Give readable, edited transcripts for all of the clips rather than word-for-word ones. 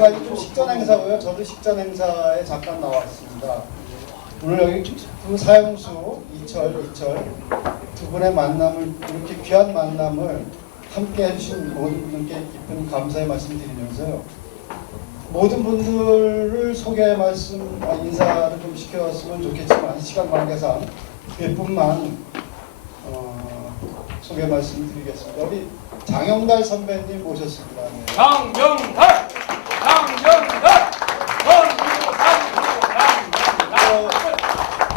지금까지 좀 식전 행사고요. 저도 식전 행사에 잠깐 나왔습니다. 오늘 여기 사형수 이철 두 분의 만남을, 이렇게 귀한 만남을 함께 해주신 모든 분들께 깊은 감사의 말씀 드리면서요. 모든 분들을 소개 말씀, 인사를 좀 시켰으면 좋겠지만 시간 관계상 몇 분만 소개 말씀 드리겠습니다. 우리 장영달 선배님 모셨습니다. 네. 장영달!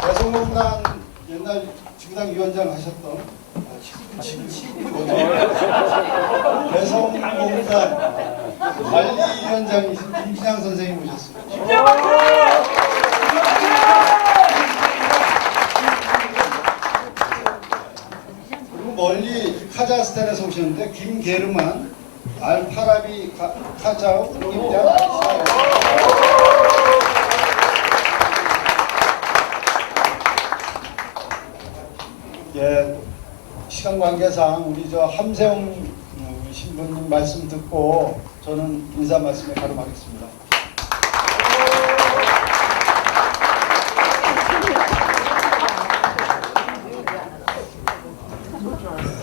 대성공단 옛날 주당 위원장 하셨던 대성공단 관리위원장이신 김진양 선생님 모셨습니다. 그리고 멀리 카자흐스탄에서 오셨는데 김게르만 알파라비 카자흐 국립대학 예, 시간 관계상 우리 저 함세웅 신부님 말씀 듣고 저는 인사 말씀에 가름하겠습니다.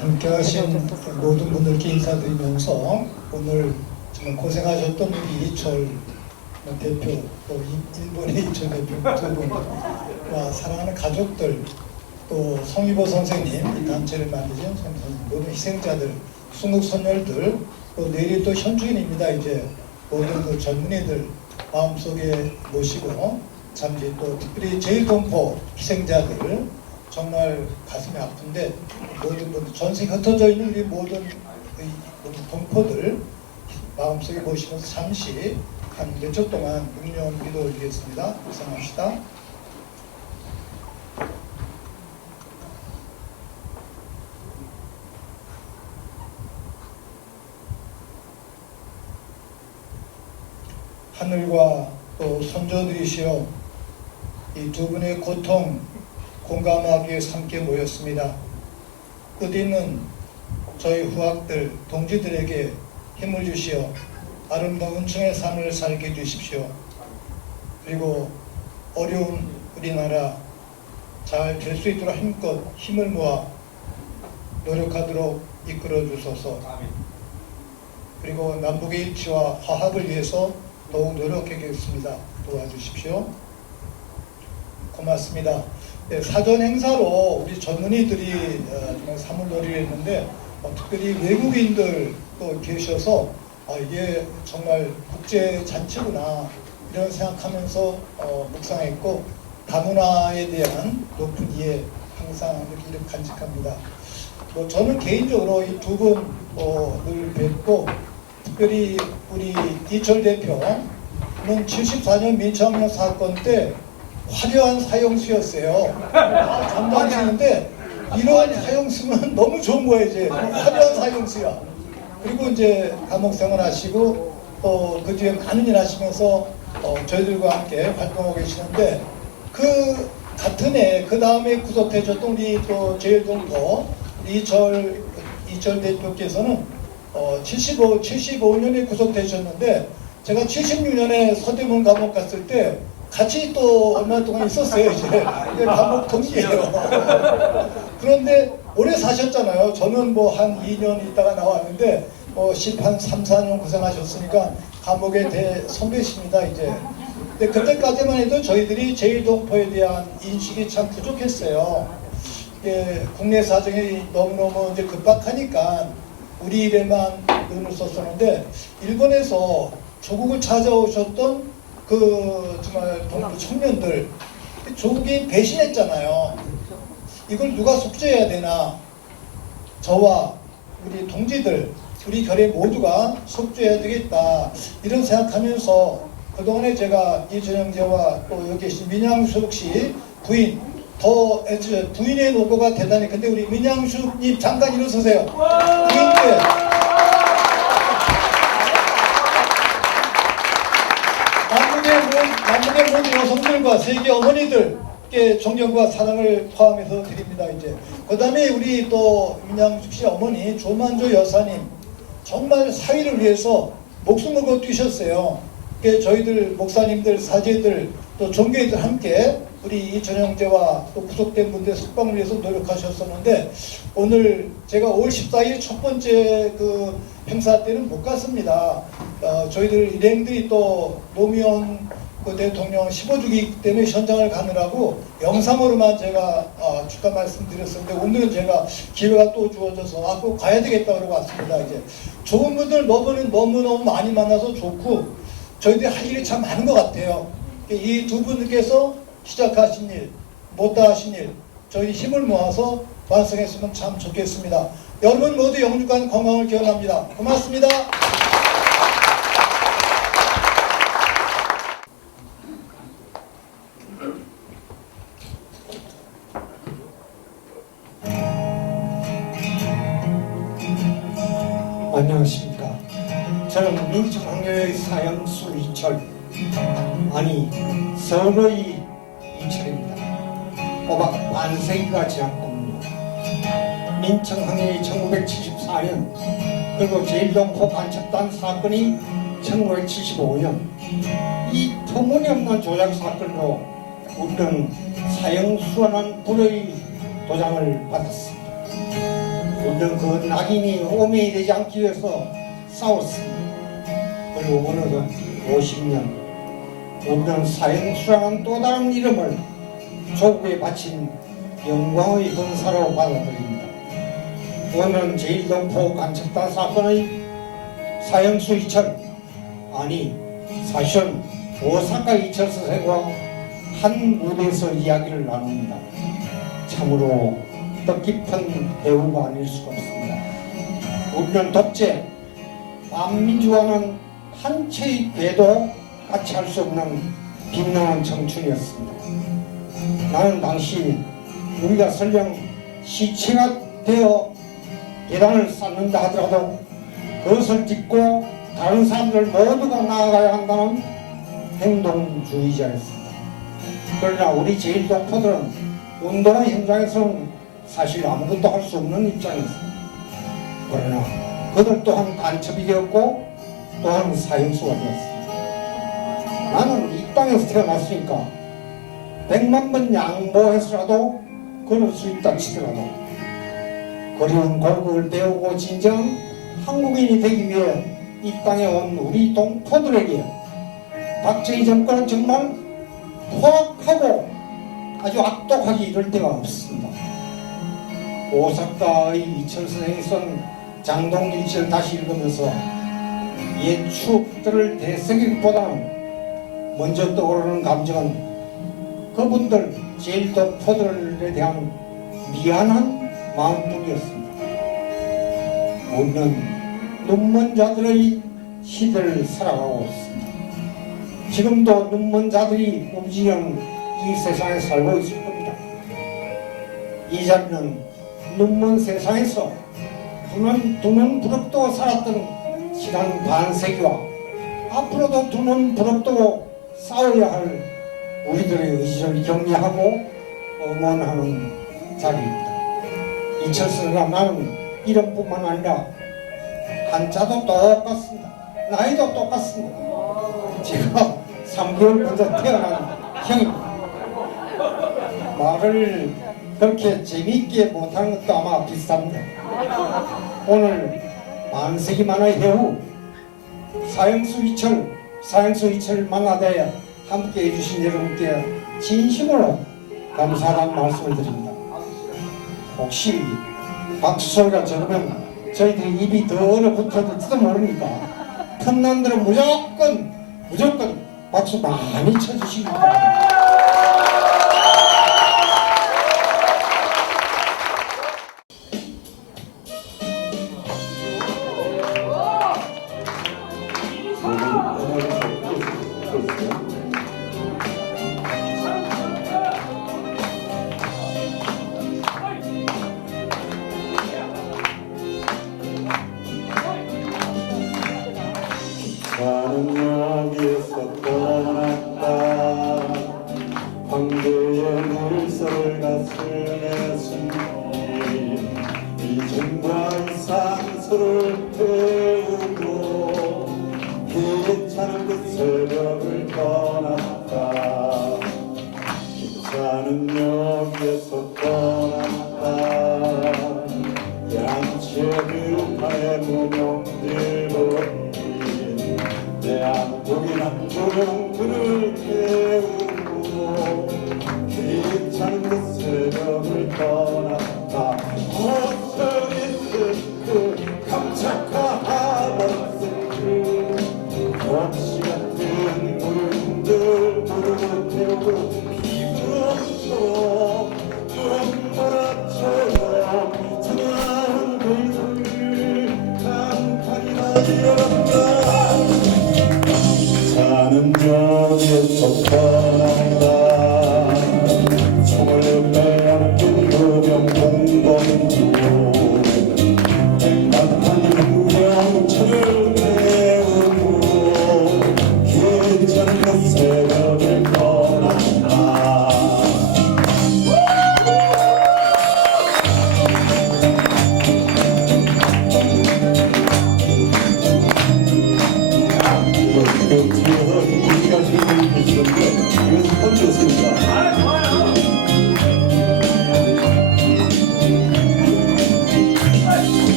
함께하신 모든 분들께 인사드리면서 오늘 정말 고생하셨던 우리 이철 대표, 또 일본의 이철 대표 두 분과 사랑하는 가족들, 또 성희보 선생님, 이 단체를 만드신 모든 희생자들, 순국 선열들, 또 내일이 또 현주인입니다. 이제 모든 그 젊은이들 마음속에 모시고 잠시 또 특별히 제1공포 희생자들 정말 가슴이 아픈데 모든 분들 전세 흩어져 있는 우리 모든 동포들 마음속에 모시면서 잠시 한 몇 초 동안 묵념 기도 올리겠습니다. 묵상합시다. 하늘과 또 선조들이시여 이 두 분의 고통 공감하기 위해서 함께 모였습니다. 끝있는 저희 후학들, 동지들에게 힘을 주시어 아름다운 은총의 삶을 살게 해주십시오. 그리고 어려운 우리나라 잘 될 수 있도록 힘껏 힘을 모아 노력하도록 이끌어 주소서. 그리고 남북의 일치와 화합을 위해서 더욱 노력하겠습니다. 도와주십시오. 고맙습니다. 네, 사전 행사로 우리 전문의들이 정말 사물놀이를 했는데 특별히 외국인들도 계셔서 이게 정말 국제 잔치구나 이런 생각하면서 묵상했고 다문화에 대한 높은 이해 항상 이렇게 간직합니다. 저는 개인적으로 이 두 분을 뵙고 특별히 우리 이철 대표는 74년 민청년 사건 때 화려한 사형수였어요. 전방지는데 이런 사형수는 너무 좋은 거예요. 이제 화려한 사형수야. 그리고 이제 감옥 생활하시고 또 그 뒤에 많은 일 하시면서 저희들과 함께 활동하고 계시는데 그 같은 해 그 다음에 구속되셨던 우리 또 제1동포 이철 대표께서는 75년에 구속되셨는데 제가 76년에 서대문 감옥 갔을 때 같이 또 얼마 동안 있었어요. 이제 감옥 동기예요. 그런데 오래 사셨잖아요. 저는 뭐 한 2년 있다가 나왔는데 한 3, 4년 고생하셨으니까 감옥의 대선배십니다. 이제. 근데 그때까지만 해도 저희들이 제1동포에 대한 인식이 참 부족했어요. 국내 사정이 너무너무 이제 급박하니까 우리 일에만 눈을 썼었는데 일본에서 조국을 찾아오셨던 그 정말 동포 청년들 조국이 배신했잖아요. 이걸 누가 속죄해야 되나? 저와 우리 동지들 우리 결의 모두가 속죄해야 되겠다 이런 생각하면서 그동안에 제가 이준영제와 또 여기 계신 민양숙 씨 부인 부인의 노고가 대단히 근데 우리 민양숙님 잠깐 일어서세요. 부인들 남북의 모든 여성들과 세계 어머니들께 존경과 사랑을 포함해서 드립니다. 이제 그 다음에 우리 또 민양숙 씨 어머니 조만조 여사님 정말 사위를 위해서 목숨을 걸 뛰셨어요. 저희들 목사님들, 사제들, 또 종교인들 함께 우리 이천 형제와 또 구속된 분들의 석방을 위해서 노력하셨었는데, 오늘 제가 5월 14일 첫 번째 그 행사 때는 못 갔습니다. 저희들 일행들이 또 노무현 그 대통령 15주기 때문에 현장을 가느라고 영상으로만 제가 축하 말씀드렸었는데, 오늘은 제가 기회가 또 주어져서 꼭 가야 되겠다 그러고 왔습니다. 이제 좋은 분들 너무너무 많이 만나서 좋고, 저희들이 할 일이 참 많은 것 같아요. 이 두 분께서 시작하신 일, 못다 하신 일, 저희 힘을 모아서 완성했으면 참 좋겠습니다. 여러분 모두 영육간 건강을 기원합니다. 고맙습니다. 안녕하십니까. 저는 민주항로의 사형수 이철, 아니 서로의 이철입니다. 꼬박 반세기가 지났군요. 민청항로의 1974년, 그리고 제일동포 간첩단 사건이 1975년, 이 터무니없는 조작 사건으로 우리는 사형수원한 불의 도장을 받았습니다. 우리는 그 낙인이 오명이 되지 않기 위해서 싸웠습니다. 그리고 오늘은 50년, 우리는 사형수라는 또 다른 이름을 조국에 바친 영광의 건사로 받아들입니다. 오늘은 제1동포 간첩단 사건의 사형수 이철, 아니 사실은 오사카 이철 선생과 한 무대에서 이야기를 나눕니다. 참으로 뜻깊은 배우가 아닐 수가 없습니다. 우리는 독재, 반민주화는 한 채의 궤도 같이 할 수 없는 빛나는 청춘이었습니다. 나는 당시 우리가 설령 시체가 되어 계단을 쌓는다 하더라도 그것을 딛고 다른 사람들 모두가 나아가야 한다는 행동주의자였습니다. 그러나 우리 제1동포들은 운동 현장에서는 사실 아무것도 할 수 없는 입장이었습니다. 그러나 그들 또한 간첩이 되었고 또한 사형수가 되었습니다. 나는 이 땅에서 태어났으니까 100만 번 양보해서라도 걸을 수 있다 치더라도 그리운 고국을 배우고 진정한 한국인이 되기 위해 이 땅에 온 우리 동포들에게 박정희 정권은 정말 포악하고 아주 악독하게 이럴 데가 없습니다. 오사카의 이철 선생이 쓴 장동일치를 다시 읽으면서 옛 추억들을 되새기기보다는 먼저 떠오르는 감정은 그분들 제1동포들에 대한 미안한 마음뿐이었습니다. 우리는 눈먼 자들의 시대를 살아가고 있습니다. 지금도 눈먼 자들이 움직이는 이 세상에 살고 있을 겁니다. 이 자리는 눈먼 세상에서 두 눈 부릅뜨고 살았던 지난 반세기와 앞으로도 두 눈 부릅뜨고 싸워야 할 우리들의 의지를 격려하고 응원하는 자리입니다. 이철수가 나는 이름뿐만 아니라 한자도 똑같습니다. 나이도 똑같습니다. 제가 3개월 먼저 태어난 형입니다. 말을 그렇게 재미있게 못하는 것도 아마 비슷합니다. 오늘 만세기 만화의 해후 사형수 이철 만나대 함께 해주신 여러분께 진심으로 감사하다는 말씀을 드립니다. 혹시 박수 소리가 적으면 저희들이 입이 더 얼어붙어질지도 모르니까 틈난 대로 무조건 박수 많이 쳐주시기 바랍니다. 나는 여기서 떠났다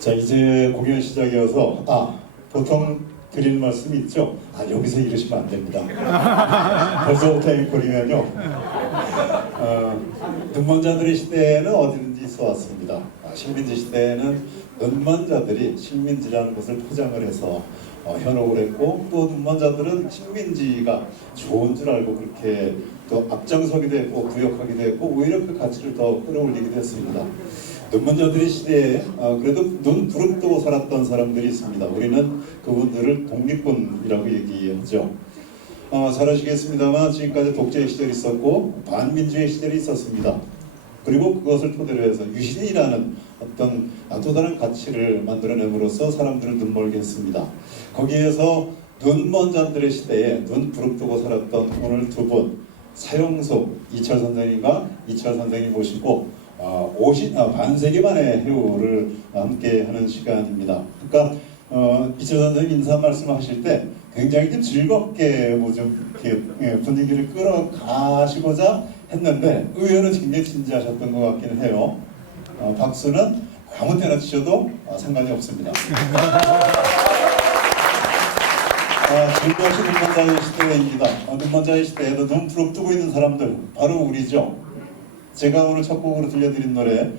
자, 이제 공연 시작이어서 보통 드리는 말씀이 있죠. 여기서 이러시면 안 됩니다. 벌써부터 앵콜이면요. 눈먼 자들의 시대에는 어디든지 있어 왔습니다. 식민지 시대에는 눈먼 자들이 식민지라는 것을 포장을 해서 현혹을 했고, 또 눈먼 자들은 식민지가 좋은 줄 알고 그렇게 또 앞장서기도 했고 구역하기도 했고, 오히려 그 가치를 더 끌어올리기도 했습니다. 눈먼 자들의 시대에 그래도 눈 부릅뜨고 살았던 사람들이 있습니다. 우리는 그분들을 독립군이라고 얘기하죠. 잘 아시겠습니다만 지금까지 독재의 시절이 있었고 반민주의 시절이 있었습니다. 그리고 그것을 토대로 해서 유신이라는 어떤 또 다른 가치를 만들어냄으로써 사람들을 눈멀게 했습니다. 거기에서 눈먼 자들의 시대에 눈 부릅뜨고 살았던 오늘 두 분, 사형수 이철 선생님과 이철 선생님 모시고 반세기 만의 해우를 함께 하는 시간입니다. 그러니까 이철 선생님 인사 말씀하실 때 굉장히 좀 즐겁게 좀 이렇게 분위기를 끌어가시고자 했는데 의외로 굉장히 진지하셨던 것 같기는 해요. 박수는 아무 때나 치셔도 상관이 없습니다. 즐거우신 눈먼자의 시대입니다. 눈먼자의 시대에도 눈 부릅뜨고 있는 사람들 바로 우리죠. 제가 오늘 첫 곡으로 들려드린 노래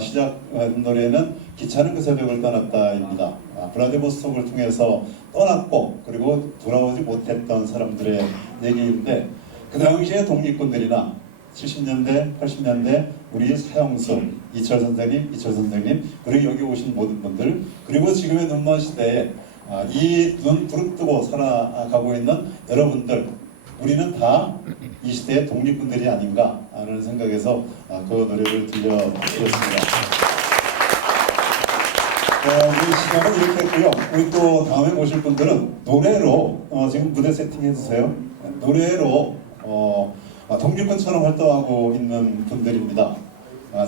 시작한 노래는 기차는 그 새벽을 떠났다입니다. 브라디보스톡을 통해서 떠났고 그리고 돌아오지 못했던 사람들의 얘기인데, 그 당시에 독립군들이나 70년대, 80년대 우리 사형수 이철 선생님 그리고 여기 오신 모든 분들, 그리고 지금의 눈먼 시대에 이 눈 부릅뜨고 살아가고 있는 여러분들, 우리는 다 이 시대의 독립군들이 아닌가 하는 생각에서 그 노래를 들려드렸습니다. 우리 시간은 이렇게 했고요. 우리 또 다음에 모실 분들은 노래로 지금 무대 세팅해주세요. 노래로 독립군처럼 활동하고 있는 분들입니다.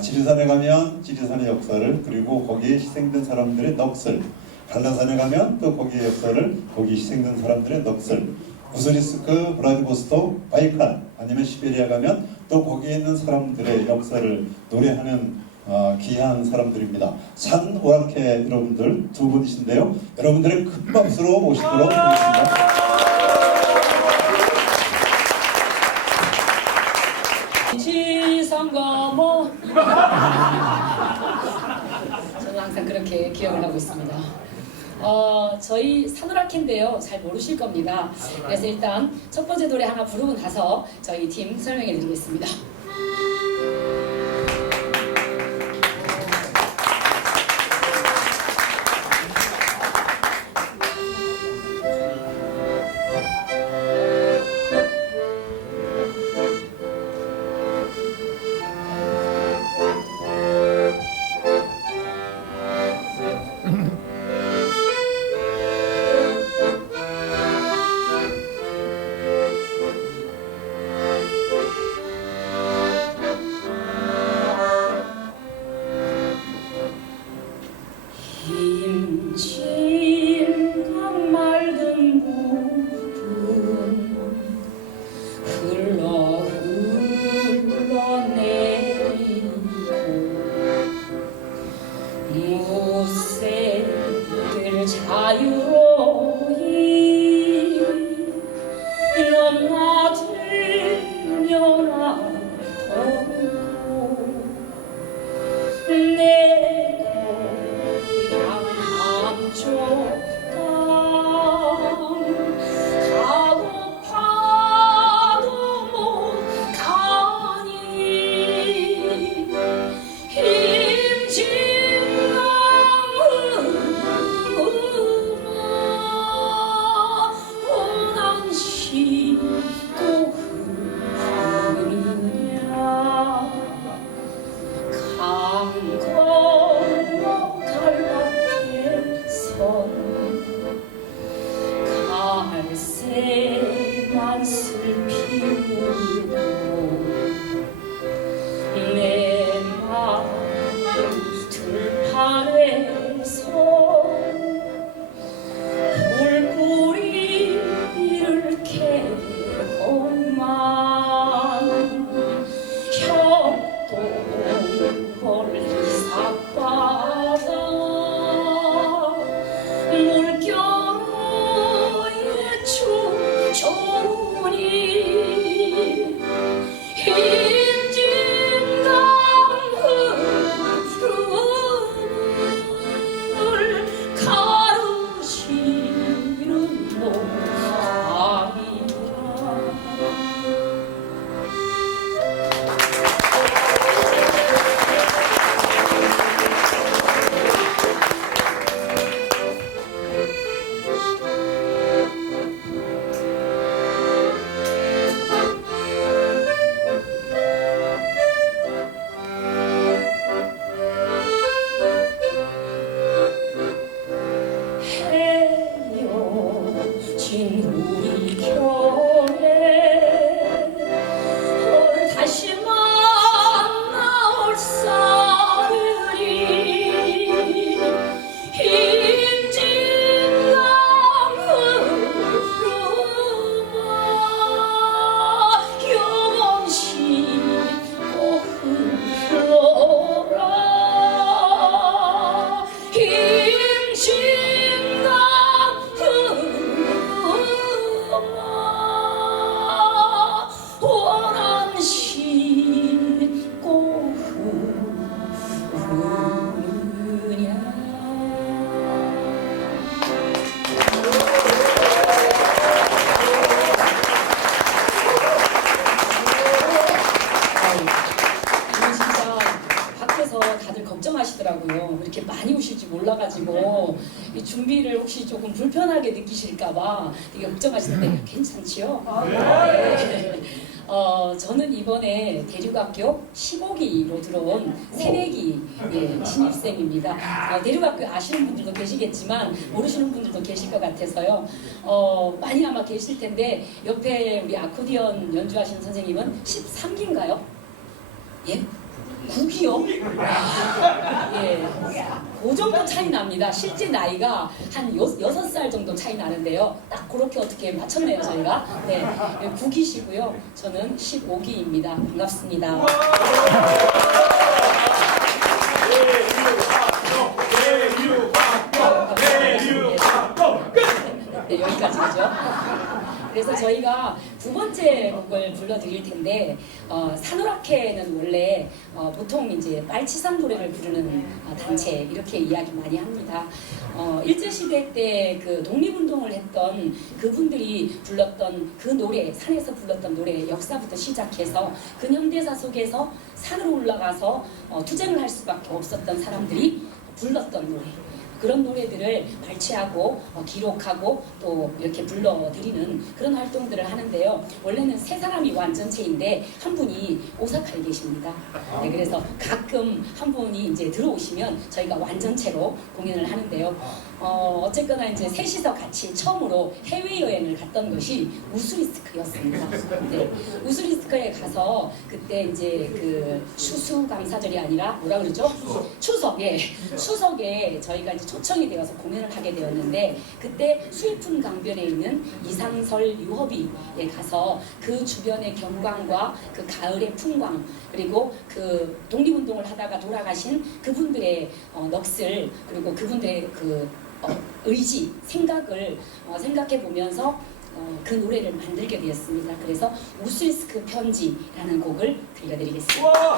지리산에 가면 지리산의 역사를, 그리고 거기에 희생된 사람들의 넋을, 한라산에 가면 또 거기의 역사를, 거기 희생된 사람들의 넋을, 우스리스크, 브라디보스톡, 바이칼 아니면 시베리아 가면 또 거기에 있는 사람들의 역사를 노래하는 귀한 사람들입니다. 산 오랑캐 여러분들 두 분이신데요. 여러분들의 큰 박수로 모시도록 하겠습니다. 지성거모 저는 항상 그렇게 기억을 하고 있습니다. 저희 산오라키인데요, 잘 모르실 겁니다. 그래서 일단 첫 번째 노래 하나 부르고 나서 저희 팀 설명해 드리겠습니다. 춤추니 임진강 흐름을 가르치는 헤어진 우리 겨에 다시 만나올 사들이 임진강 흐르마 영원시 꼭 흘러라 임진강 흐르마 원한시 꼭 흐르냐. 이거 진짜 밖에서 다들 걱정하시더라고요. 이렇게 많이 오실지 몰라가지고 이 준비를 혹시 조금 불편하게 느끼실까봐 되게 걱정하시는데 괜찮지요? 네. 저는 이번에 대륙학교 15기로 들어온 새내기 신입생입니다. 대륙학교 아시는 분들도 계시겠지만 모르시는 분들도 계실 것 같아서요. 많이 아마 계실 텐데 옆에 우리 아코디언 연주하시는 선생님은 13기인가요? 예? 9기요? 예, 그 정도 차이 납니다. 실제 나이가 한 6살 정도 차이 나는데요. 딱 그렇게 어떻게 맞췄네요, 저희가. 네, 9기시고요. 저는 15기입니다. 반갑습니다. 네, 여기까지죠. 그래서 저희가 두 번째 곡을 불러드릴 텐데 산오라케는 원래 보통 이제 빨치산 노래를 부르는 단체 이렇게 이야기 많이 합니다. 일제시대 때 그 독립운동을 했던 그분들이 불렀던 그 노래, 산에서 불렀던 노래 역사부터 시작해서 근현대사 속에서 산으로 올라가서 투쟁을 할 수밖에 없었던 사람들이 불렀던 노래, 그런 노래들을 발췌하고 기록하고 또 이렇게 불러드리는 그런 활동들을 하는데요. 원래는 세 사람이 완전체인데 한 분이 오사카에 계십니다. 네, 그래서 가끔 한 분이 이제 들어오시면 저희가 완전체로 공연을 하는데요. 어쨌거나 이제 셋이서 같이 처음으로 해외여행을 갔던 것이 우스리스크였습니다. 네, 우스리스크에 가서 그때 이제 그 추수감사절이 아니라 뭐라 그러죠? 추석. 예, 추석에 저희가 이제 초청이 되어서 공연을 하게 되었는데 그때 수입분 강변에 있는 이상설 유허비에 가서 그 주변의 경관과 그 가을의 풍광 그리고 그 독립운동을 하다가 돌아가신 그분들의 넋을 그리고 그분들의 그 의지, 생각을 생각해 보면서 그 노래를 만들게 되었습니다. 그래서 우스리스크 편지라는 곡을 들려드리겠습니다.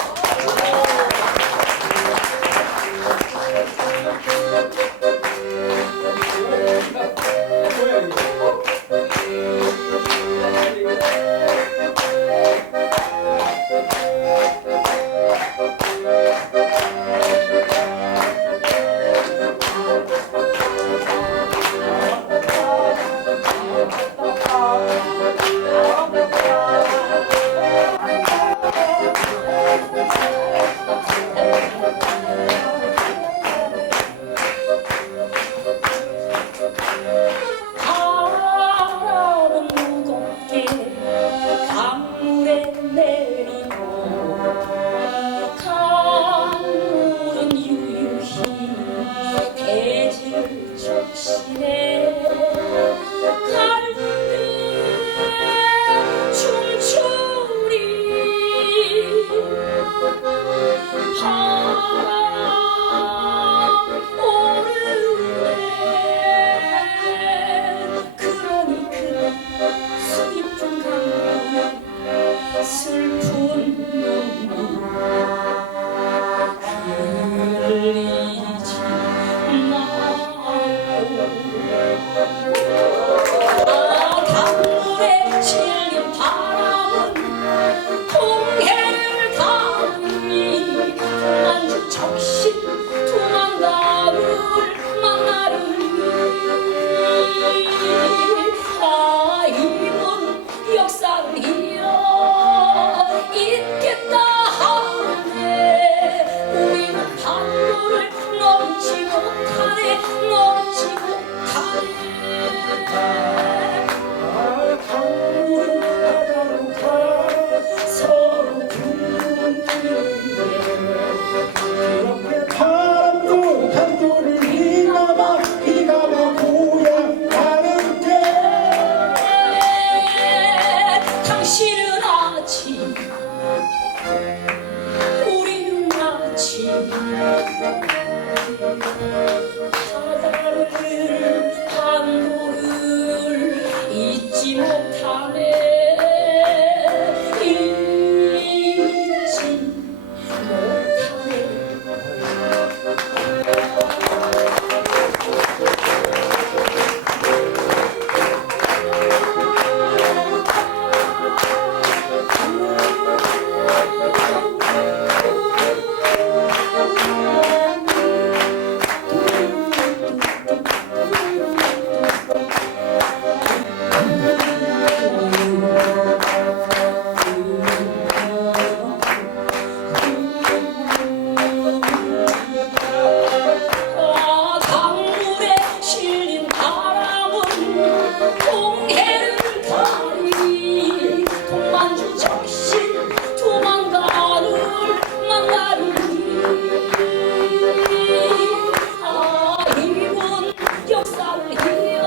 잊지 못하네 잊지 못하네 강물에 실린 바람은 동해를 가리 동만주 정신 도망가를 만나리 이번 역사를 이어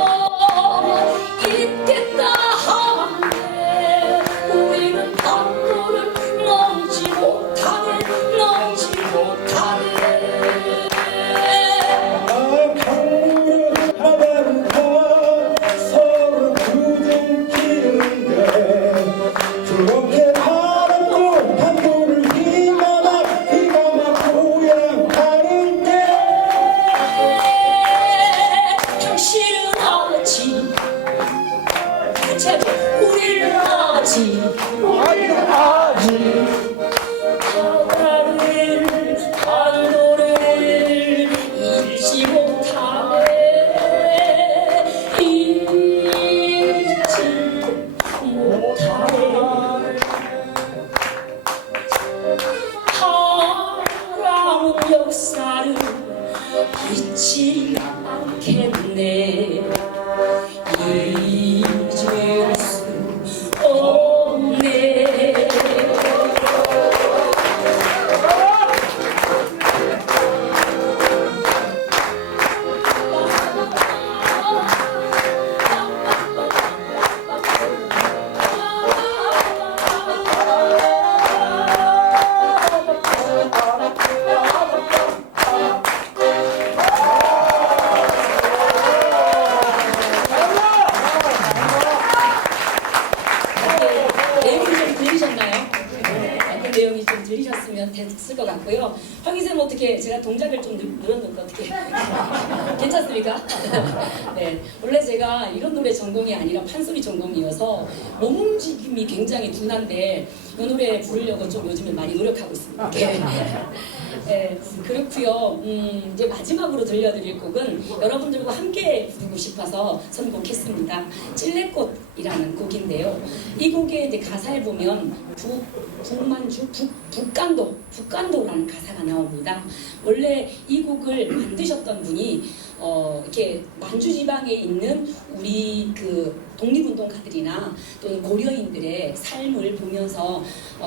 있겠다 하네 우리는 판도를 넘지 못하네 넘지 못하네 강물은 하나를 다 서로 부둥키는데 그렇게 바람도 판도를 휘감아 고향 가는데 당신은 아지 우리는 아지 바다를 판도를 잊지 못하네 잊지 못하네 바람은 역사를 잊지 않겠네 잊을 수 없네 내용이 좀 들리셨나요? 어떤 내용이 좀 들리셨으면 됐을 것 같고요. 황희쌤 어떻게 제가 동작을 좀 늘어놓을까 어떻게 괜찮습니까? 네, 원래 제가 이런 노래 전공이 아니라 판소리 전공이어서 몸 움직임이 굉장히 둔한데 이 노래 부르려고 좀 요즘에 많이 노력하고 있습니다. 네, 그렇고요. 이제 마지막으로 들려드릴 곡은 여러분들과 함께 부르고 싶어서 선곡했습니다. 찔레꽃이라는 곡인데요. 이 곡의 이제 가사에 보면 북만주 북간도라는 가사가 나옵니다. 원래 이 곡을 만드셨던 분이 이렇게 만주 지방에 있는 우리 그 독립운동가들이나 또는 고려인들의 삶을 보면서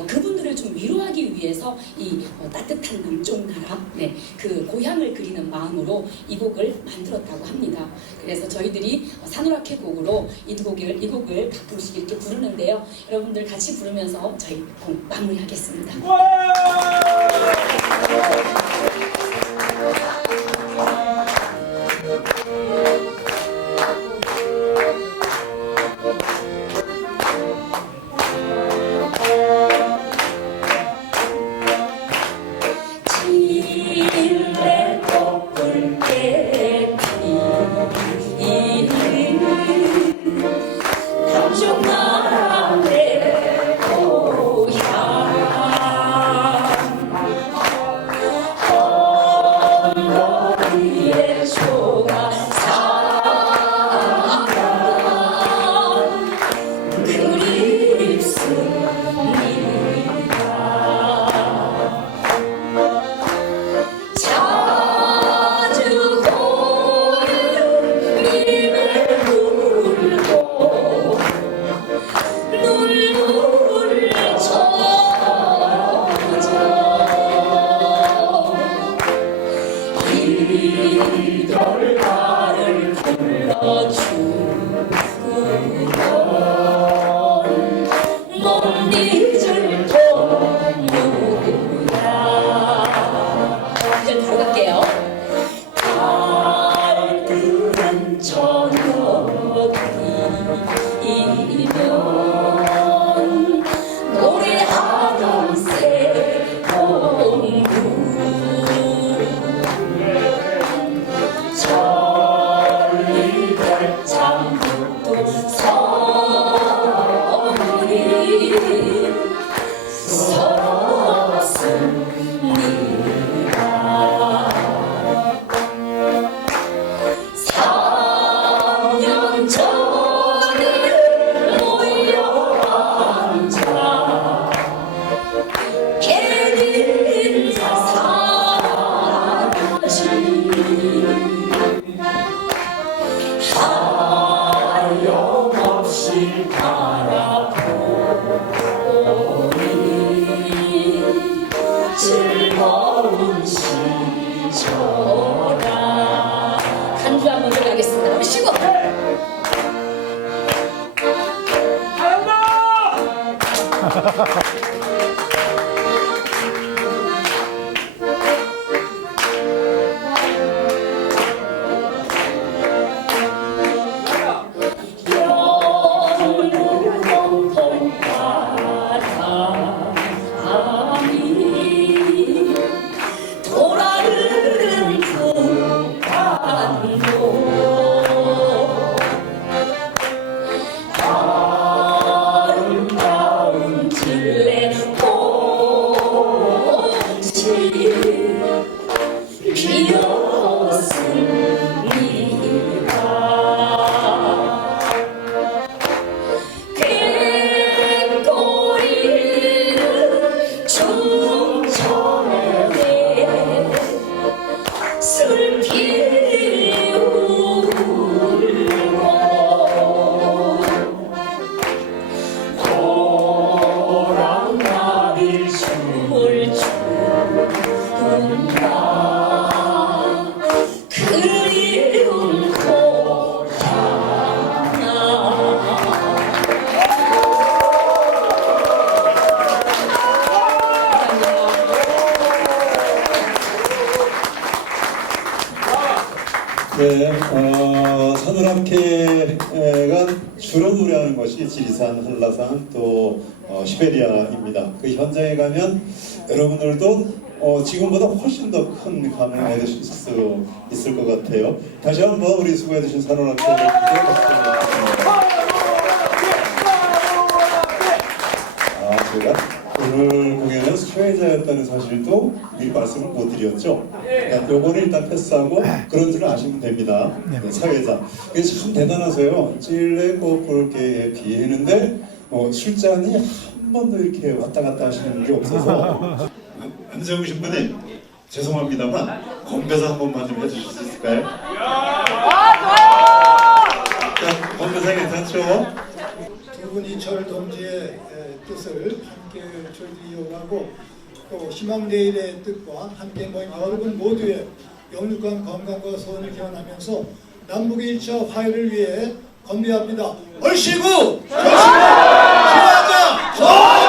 그분들을 좀 위로하기 위해서 이 따뜻한 남쪽 나라, 네, 그 고향을 그리는 마음으로 이 곡을 만들었다고 합니다. 그래서 저희들이 산오라케 곡으로 이 곡을 가끔씩 이렇게 부르는데요. 여러분들 같이 부르면서 저희 마무리하겠습니다. 그것을 바라보니 즐거운 시절아. 간주 한번 들어가겠습니다. 우리 쉬고. 네, 서늘함께가 주로 노래하는 것이 지리산, 한라산, 또 시베리아입니다. 그 현장에 가면 여러분들도 지금보다 훨씬 더 큰 감흥을 얻으실 수 있을 것 같아요. 다시 한번 우리 수고해주신 산원함께에게 박수 부탁드립니다. 제가 오늘 공연은 수혜자였다는 사실도 미리 말씀을 못 드렸죠. 요거는 일단 패스하고 그런 줄을 아시면 됩니다. 네, 사회자. 그게 참 대단하세요. 찔레 꼬불게에 비했는데 술잔이 한 번도 이렇게 왔다 갔다 하시는 게 없어서 안 세우신 분이 죄송합니다만 건배사 한 번만 좀 해주실 수 있을까요? 자, 건배사 괜찮죠? 두 분 이철 동지의 뜻을 함께 이어가고 또 희망내일의 뜻과 함께 모인 여러분 모두의 영육간 건강과 소원을 기원하면서 남북의 1차 화해를 위해 건배합니다. 얼씨구! 기하자! 좋다!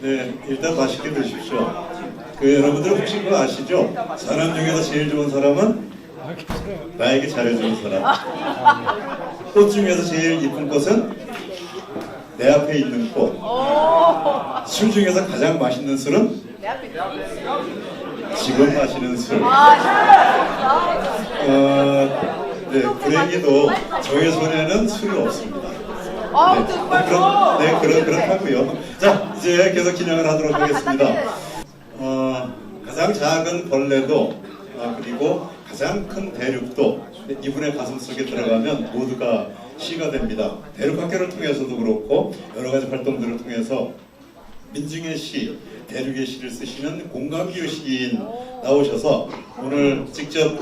네, 일단 맛있게 드십시오. 여러분들 혹시 그거 아시죠? 사람 중에서 제일 좋은 사람은 나에게 잘해주는 사람. 꽃 중에서 제일 이쁜 꽃은 내 앞에 있는 꽃. 술 중에서 가장 맛있는 술은 지금 마시는 술. 네, 불행히도 저의 손에는 술이 없습니다. 그렇다고요. 자, 이제 계속 진행을 하도록 하겠습니다. 가장 작은 벌레도 그리고 가장 큰 대륙도 이분의 가슴 속에 들어가면 모두가 시가 됩니다. 대륙학교를 통해서도 그렇고 여러 가지 활동들을 통해서 민중의 시, 대륙의 시를 쓰시는 공강규 시인 나오셔서 오늘 직접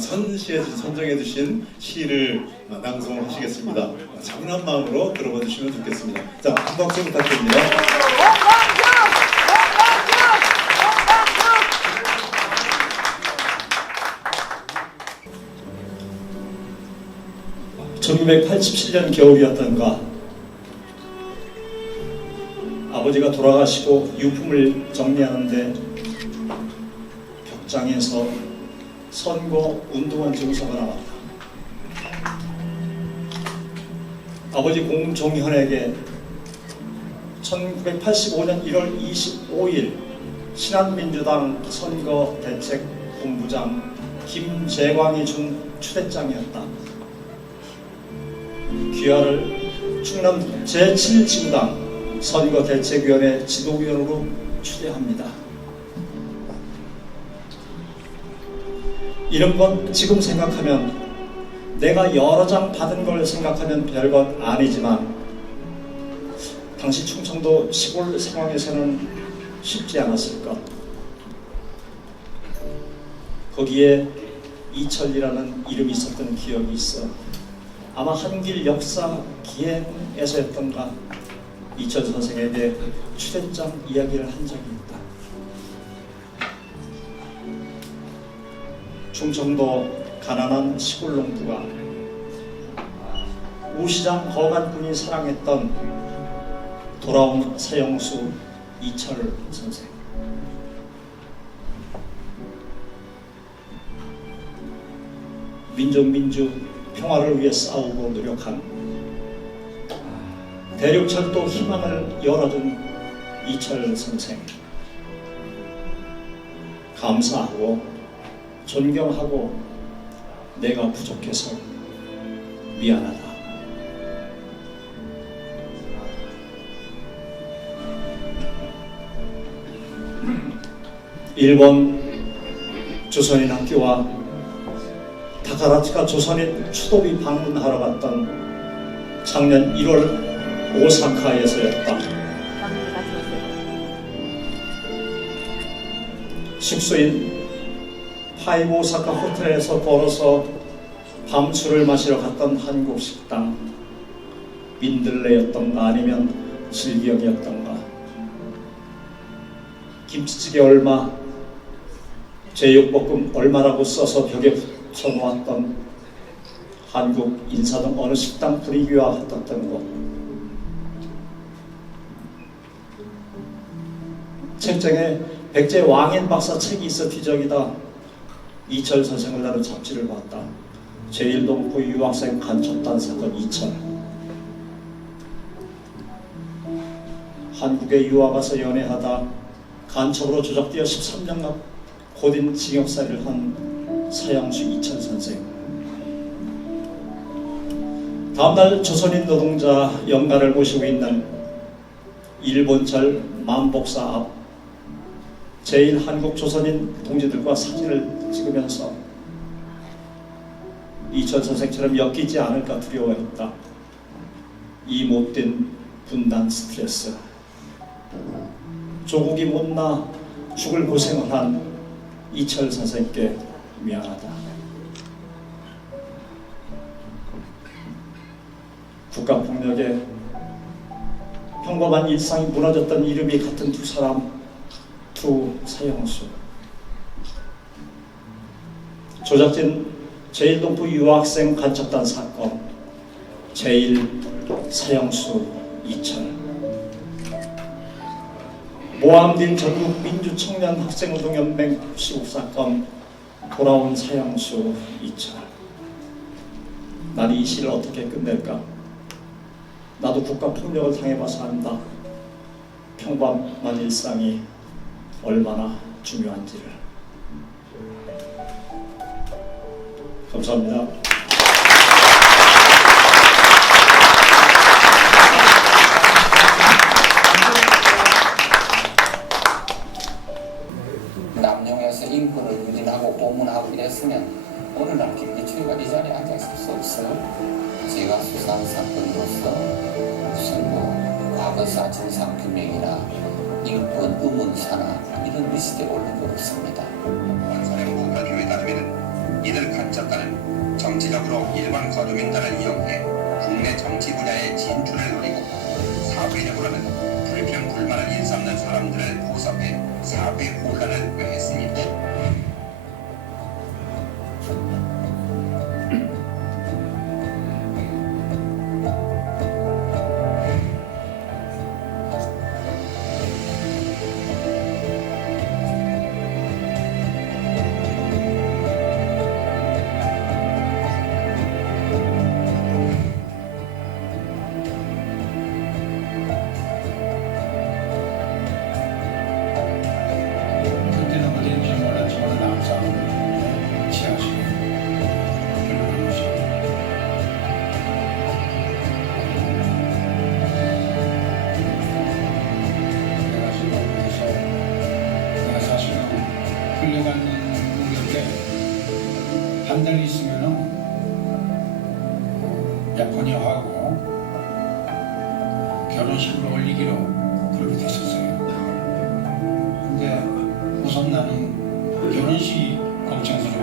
선정해 주신 시를 낭송하시겠습니다. 차분한 마음으로 들어봐 주시면 좋겠습니다. 자, 한 박수 부탁드립니다. 1987년 겨울이었던가 아버지가 돌아가시고 유품을 정리하는데 벽장에서 선거 운동원 증서가 나왔다. 아버지 공종현에게 1985년 1월 25일 신한민주당 선거대책본부장 김재광이 준 추대장이었다. 귀하를 충남 제7지구당 선거대책위원회 지도위원으로 추대합니다. 이런 건 지금 생각하면 내가 여러 장 받은 걸 생각하면 별것 아니지만 당시 충청도 시골 상황에서는 쉽지 않았을 것. 거기에 이철이라는 이름이 있었던 기억이 있어. 아마 한길 역사 기행에서였던가 이철 선생에게 출연장 이야기를 한 적이 있다. 충청도 가난한 시골 농부가 우시장 거간꾼이 사랑했던 돌아온 서영수 이철 선생. 민족 평화를 위해 싸우고 노력한 대륙철도 희망을 열어준 이철 선생. 감사하고 존경하고 내가 부족해서 미안하다. 일본 조선인 학교와 타카라츠카 조선인 추도비 방문하러 갔던 작년 1월 오사카에서였다. 숙소인 파이브 오사카 호텔에서 걸어서 밤술을 마시러 갔던 한국 식당. 민들레였던가 아니면 질경이었던가. 김치찌개 얼마, 제육볶음 얼마라고 써서 벽에 붙여놓았던 한국 인사동 어느 식당 분위기와 같았던 곳. 책장에 백제 왕인 박사 책이 있어 뒤적이다 이철 선생을 다룬 잡지를 봤다. 제1동포 유학생 간첩단 사건 2000. 한국에 유학 와서 연애하다 간첩으로 조작되어 13년간 고된 징역살이를 한 서영수 이철 선생. 다음날 조선인 노동자 영가를 모시고 있는 일본철 만복사 앞 제1한국조선인 동지들과 사진을 찍으면서 이철 선생처럼 엮이지 않을까 두려워했다. 이 못된 분단 스트레스. 조국이 못나 죽을 고생을 한 이철 선생께 미안하다. 국가폭력에 평범한 일상이 무너졌던 이름이 같은 두 사람, 두 서영수. 조작진 제1동포 유학생 간첩단 사건, 제1 서영수 이철. 모함된 전국 민주청년 학생운동연맹 시국 사건, 돌아온 서영수 이철. 난 이 시를 어떻게 끝낼까? 나도 국가폭력을 당해봐서 안다. 평범한 일상이 얼마나 중요한지를. 감사합니다. 남용에서 인권을 유린하고 고문하고 이랬으면 오늘날 김기춘이가 이 자리에 앉아있을 수 없어요. 제가 수사한 사건으로서 무슨 과거 사진 상규명이나 인권 의문사나 이런 리스트에 올린 것 없습니다. 사령부 발표에 따르면 이들 간첩단은 정치적으로 일반 거주민단을 이용해 국내 정치 분야의 진출을 노리고 사회적으로는 불평 불만을 일삼는 사람들을 포섭해 사회 혼란을 꾀했습니다. 그때는 어딘지 몰랐지만 남산 지하실에 내가 지금 그래서 내가 사실은 끌려가는 게 한 달 있으면은 야포니아하고 결혼식을 올리기로 그렇게 됐었어요. 근데 우선 나는 결혼식 걱정스러워.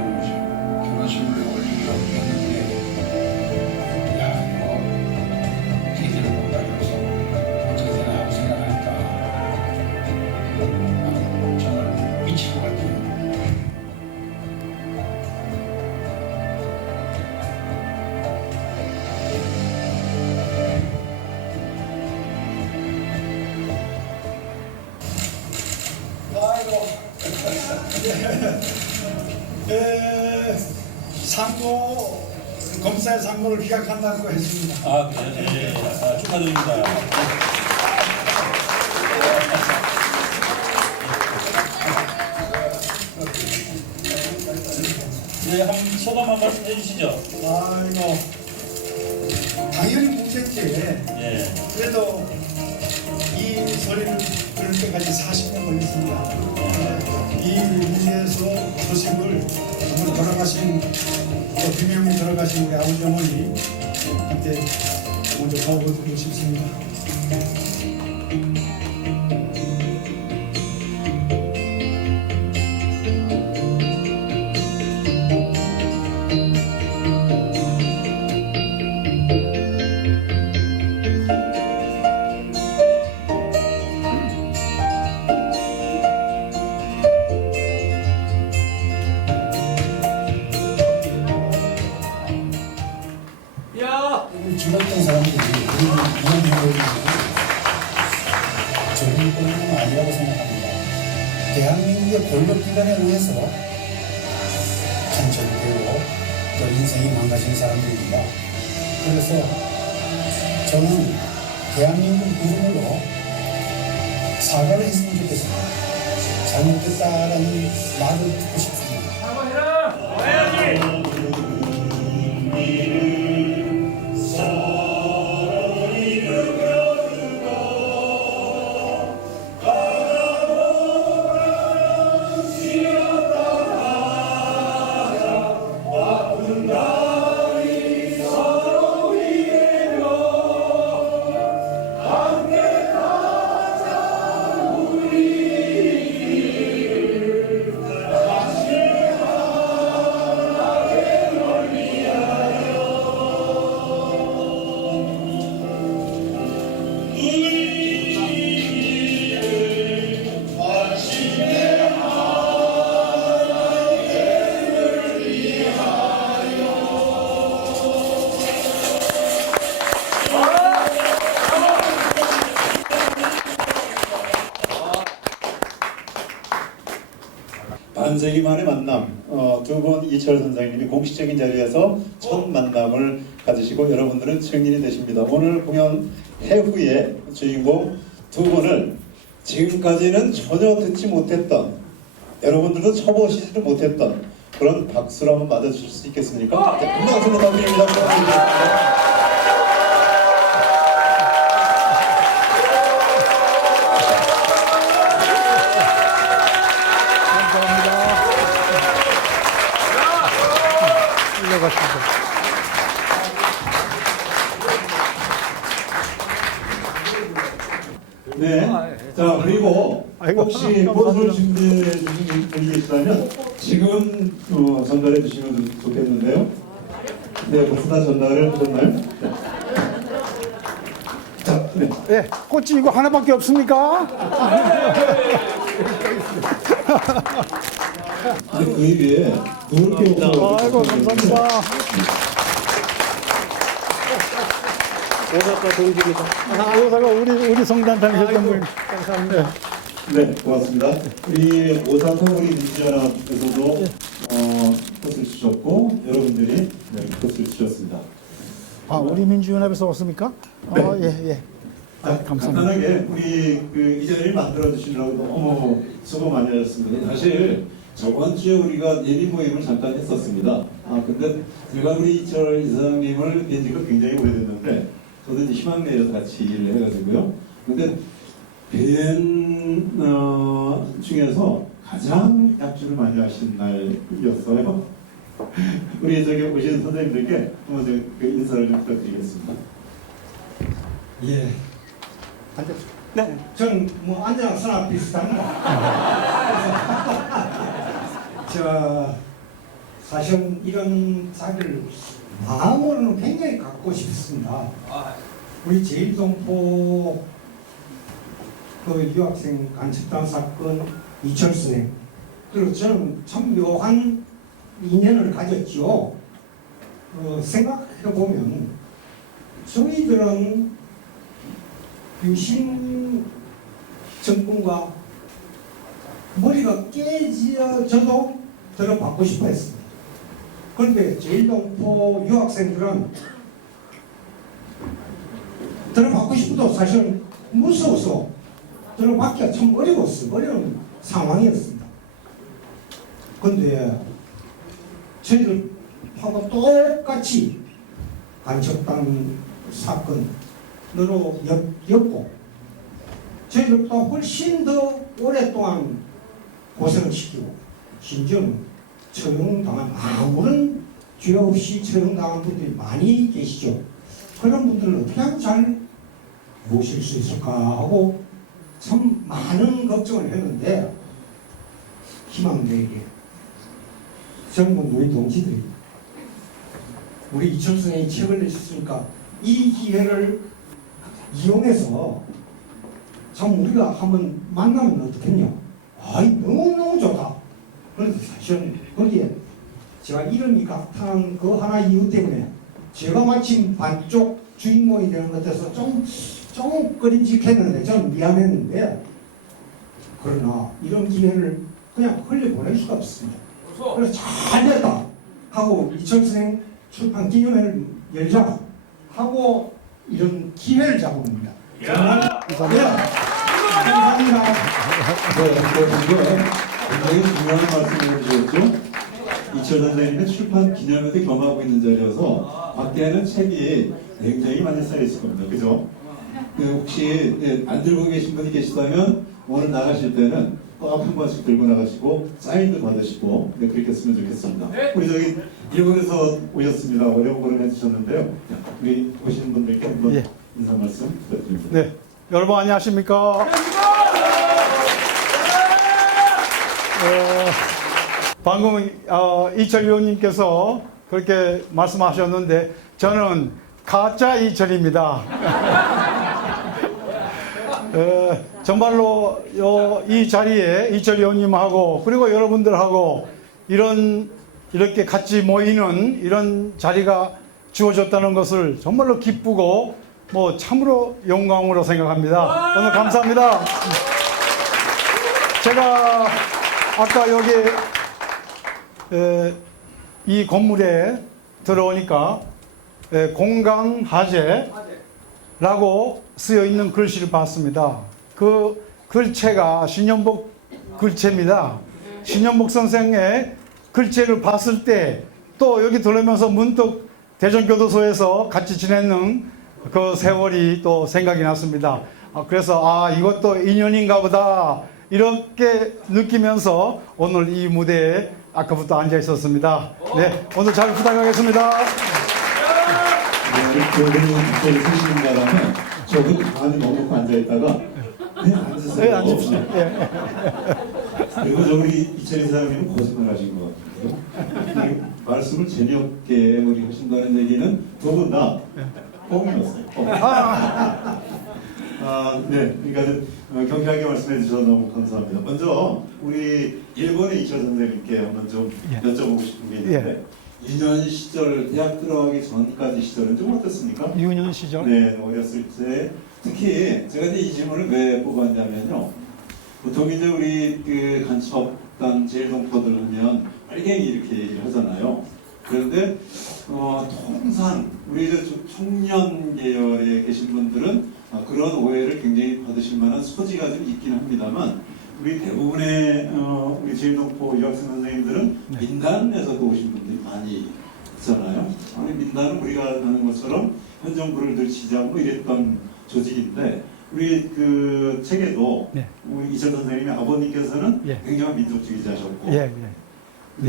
상고 검사의 상고를 기각한다고 했습니다. 아, 그래요? 네. 아, 축하드립니다. 네, 한 소감 한 말씀 해주시죠. 아이고, 당연히 뭉쳤지. 예. 그래도 이 소리를 들을 때까지 40년 걸렸습니다. 이 문제에서 소식을 오늘 돌아가신 또 비명이 돌아가신 우리 아버지 어머니한테 먼저 보고드리고 싶습니다. 죽었던 사람들이 우리는 이런 일을 좋은 권리는 아니라고 생각합니다. 대한민국의 권력기관에 의해서 간첩이 되고 또 인생이 망가진 사람들입니다. 그래서 저는 대한민국 이름으로 사과를 했으면 좋겠습니다. 잘못됐다라는 말을 듣고 싶습니다. 반세기 만의 만남, 두 분 이철 선생님이 공식적인 자리에서 첫 만남을 가지시고 여러분들은 증인이 되십니다. 오늘 공연 해후의 주인공 두 분을 지금까지는 전혀 듣지 못했던, 여러분들도 쳐보시지도 못했던 그런 박수로 한번 맞아주실 수 있겠습니까? 네, 큰 박수 부탁드립니다. 네. 자, 그리고 혹시 꽃을 준비해 주신 분이 계시다면 지금 전달해 주시면 좋겠는데요. 네, 벌써 다 전달을 하셨나요? 네. 자, 네. 예, 꽃이 이거 하나밖에 없습니까? 근데 그 위에 노을게 아이고, 감사합니다. 오사카 동지입니다. 오사가 우리 성단탄 회장님 감사합니다. 네, 고맙습니다. 우리 오사카 우리 민주연합에서도 꽃을 주셨고 여러분들이 꽃을 주셨습니다. 아, 우리 민주연합에서 왔습니까? 네. 아, 예. 아, 감사합니다. 간단하게 우리 이 자리를 만들어 주시려고 너무 수고 많이 하셨습니다. 사실 저번 주에 우리가 예비 모임을 잠깐 했었습니다. 근데 제가 우리 이철 이사장님을 뵌 지가 굉장히 오래됐는데 저도 이제 희망내에서 같이 일을 해가지고요. 근데 뵌 중에서 가장 약주를 많이 하신 날이었어요. 우리 저기 오신 선생님들께 한번 그 인사를 좀 부탁드리겠습니다. 예. 네, 저는 뭐 앉아서나 비슷합니다. 저 사실 이런 자리를 마음으로는 굉장히 갖고 싶습니다. 우리 제1동포 그 유학생 간첩단 사건 이철 선생, 그리고 저는 참 묘한 인연을 가졌죠. 생각해 보면 저희들은 유신 정권과 머리가 깨져도 들어받고 싶어 했습니다. 그런데 제일동포 유학생들은 들어받고 싶어도 사실 무서워서 들어받기가 참 어려운 상황이었습니다. 그런데 저희들하고 똑같이 간첩당 사건으로 엮고 저희들보다 훨씬 더 오랫동안 고생을 시키고 심지어는 처형당한 아무런 죄 없이 처형당한 분들이 많이 계시죠. 그런 분들을 어떻게 잘 모실 수 있을까 하고 참 많은 걱정을 했는데 희망되게 젊은 우리 동지들이 우리 이철수 선생님이 책을 내셨으니까 이 기회를 이용해서 참 우리가 한번 만나면 어떻겠냐. 아이 너무너무 좋다. 그래서 사실은 거기에 제가 이름이 같은 그 하나 이유 때문에 제가 마침 반쪽 주인공이 되는 것 같아서 좀 꺼림직했는데 저는 미안했는데 그러나 이런 기회를 그냥 흘려보낼 수가 없습니다. 그래서 잘 됐다 하고 이철수 선생 출판 기념회를 열자 하고 이런 기회를 잡은 겁니다. 정말 감사합니다. 굉장히 중요한 말씀을 해주셨죠. 이철 선생님의 출판 기념회도 겸하고 있는 자리여서 밖에는 책이 굉장히 많이 쌓여 있을 겁니다. 그죠? 혹시 안 들고 계신 분이 계시다면 오늘 나가실 때는 꼭 한 번씩 들고 나가시고 사인도 받으시고 그렇게 했으면 좋겠습니다. 우리 저기 일본에서 오셨습니다. 어려운 걸음 해주셨는데요. 우리 오시는 분들께 한번 인사 말씀 부탁드립니다. 네, 여러분 안녕하십니까? 방금 이철 의원님께서 그렇게 말씀하셨는데 저는 가짜 이철입니다. 정말로 이 자리에 이철 의원님하고 그리고 여러분들하고 이렇게 같이 모이는 이런 자리가 주어졌다는 것을 정말로 기쁘고 뭐 참으로 영광으로 생각합니다. 오늘 감사합니다. 제가 아까 여기 이 건물에 들어오니까 공강하재라고 쓰여 있는 글씨를 봤습니다. 그 글체가 신현복 글체입니다. 신현복 선생의 글체를 봤을 때 또 여기 들어오면서 문득 대전교도소에서 같이 지냈는 그 세월이 또 생각이 났습니다. 그래서 이것도 인연인가 보다 이렇게 느끼면서 오늘 이 무대에 아까부터 앉아 있었습니다. 네, 오늘 잘 부탁하겠습니다. 그분이 이쪽에 서시는 바람에 저도 가만히 넉넉히 앉아있다가 앉으세요. 네, 앉읍시다. 예. 그리고 저 우리 이철희 사장님은 거짓말 하신 것 같은데요. 말씀을 재미없게 우리 하신다는 얘기는 두 분 다 뻥이었어요. 네, 그러니까 경쾌하게 말씀해 주셔서 너무 감사합니다. 먼저 우리 일본의 이철 선생님께 한번 좀 여쭤보고 싶은 게 있는데 유년 시절, 대학 들어가기 전까지 시절은 좀 어떻습니까? 유년 시절? 네, 어렸을 때 특히 제가 이제 이 질문을 왜 뽑았냐면요. 보통 이제 우리 그 간첩단 제일동포들 하면 빨갱이 이렇게 얘기를 하잖아요. 그런데 통상 우리 이제 청년 계열에 계신 분들은 그런 오해를 굉장히 받으실 만한 소지가 좀 있긴 합니다만 우리 대부분의 우리 제일동포 유학생 선생님들은 민단에서도 오신 분들이 많이 있잖아요. 우리 민단은 우리가 아는 것처럼 현 정부를 늘 지지하고 이랬던 조직인데 우리 그 책에도 우리 이철 선생님의 아버님께서는 굉장히 민족주의자셨고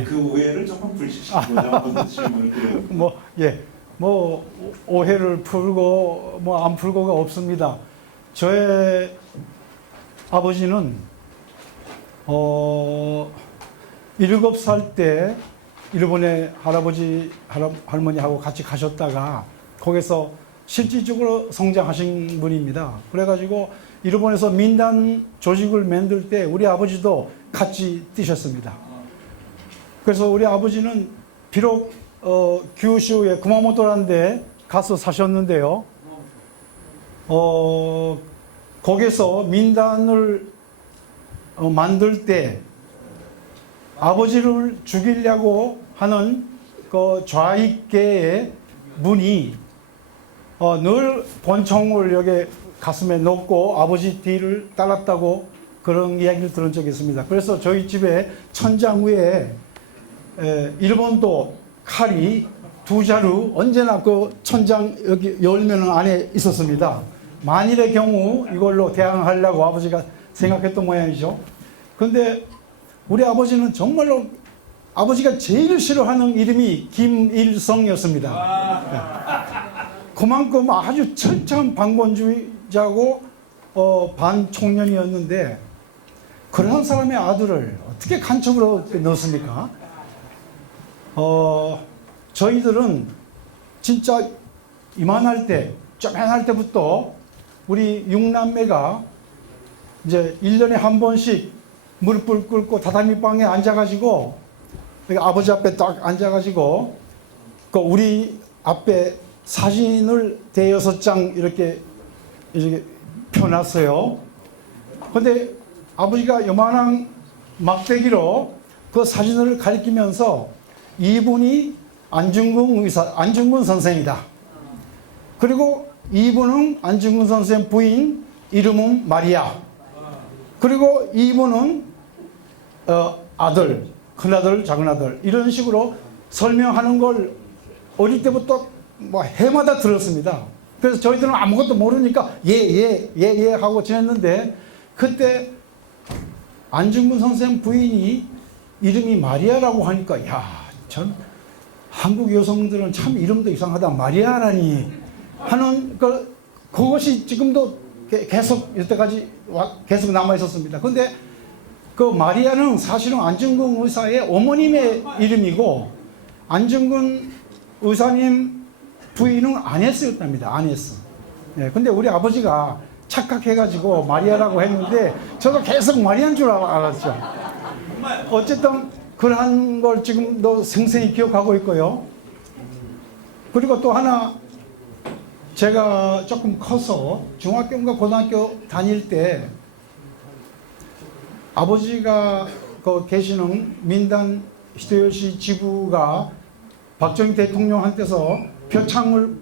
그 오해를 조금 불식시키고자 한번 질문을 드려요. 뭐 오해를 풀고 뭐 안 풀고가 없습니다. 저의 아버지는 7살 때 일본에 할아버지 할머니하고 같이 가셨다가 거기서 실질적으로 성장하신 분입니다. 그래가지고 일본에서 민단 조직을 만들 때 우리 아버지도 같이 뛰셨습니다. 그래서 우리 아버지는 비록 규슈의 구마모토라는 데 가서 사셨는데요. 거기서 민단을 만들 때 아버지를 죽이려고 하는 그 좌익계의 문이 늘 권총을 여기 가슴에 넣고 아버지 뒤를 따랐다고 그런 이야기를 들은 적이 있습니다. 그래서 저희 집에 천장 위에 일본도 칼이 2자루 언제나 그 천장 여기 열면은 안에 있었습니다. 만일의 경우 이걸로 대항하려고 아버지가 생각했던 모양이죠. 근데 우리 아버지는 정말로 아버지가 제일 싫어하는 이름이 김일성이었습니다. 그만큼 아주 철저한 반권주의자고 반총련이었는데 그런 사람의 아들을 어떻게 간첩으로 넣었습니까? 저희들은 진짜 이만할 때, 쪼맨할 때부터 우리 6남매가 이제 1년에 한 번씩 무릎을 꿇고 다다미방에 앉아가지고 아버지 앞에 딱 앉아가지고 그 우리 앞에 사진을 대여섯 장 이렇게 펴놨어요. 근데 아버지가 요만한 막대기로 그 사진을 가리키면서 이분이 안중근 선생이다. 그리고 이분은 안중근 선생 부인 이름은 마리아. 그리고 이분은 아들, 큰아들, 작은아들 이런 식으로 설명하는 걸 어릴 때부터 뭐 해마다 들었습니다. 그래서 저희들은 아무것도 모르니까 예 하고 지냈는데 그때 안중근 선생 부인이 이름이 마리아라고 하니까 전 한국 여성들은 참 이름도 이상하다. 마리아라니 하는 그것이 지금도 계속 이때까지 계속 남아 있었습니다. 근데 그 마리아는 사실은 안중근 의사의 어머님의 이름이고 안중근 의사님 부인은 아내스였답니다. 아내스. 근데 우리 아버지가 착각해가지고 마리아라고 했는데 저도 계속 마리아인 줄 알았죠. 어쨌든 그러한 걸 지금도 생생히 기억하고 있고요. 그리고 또 하나 제가 조금 커서 중학교인가 고등학교 다닐 때 아버지가 계시는 민단 히데요시 지부가 박정희 대통령한테서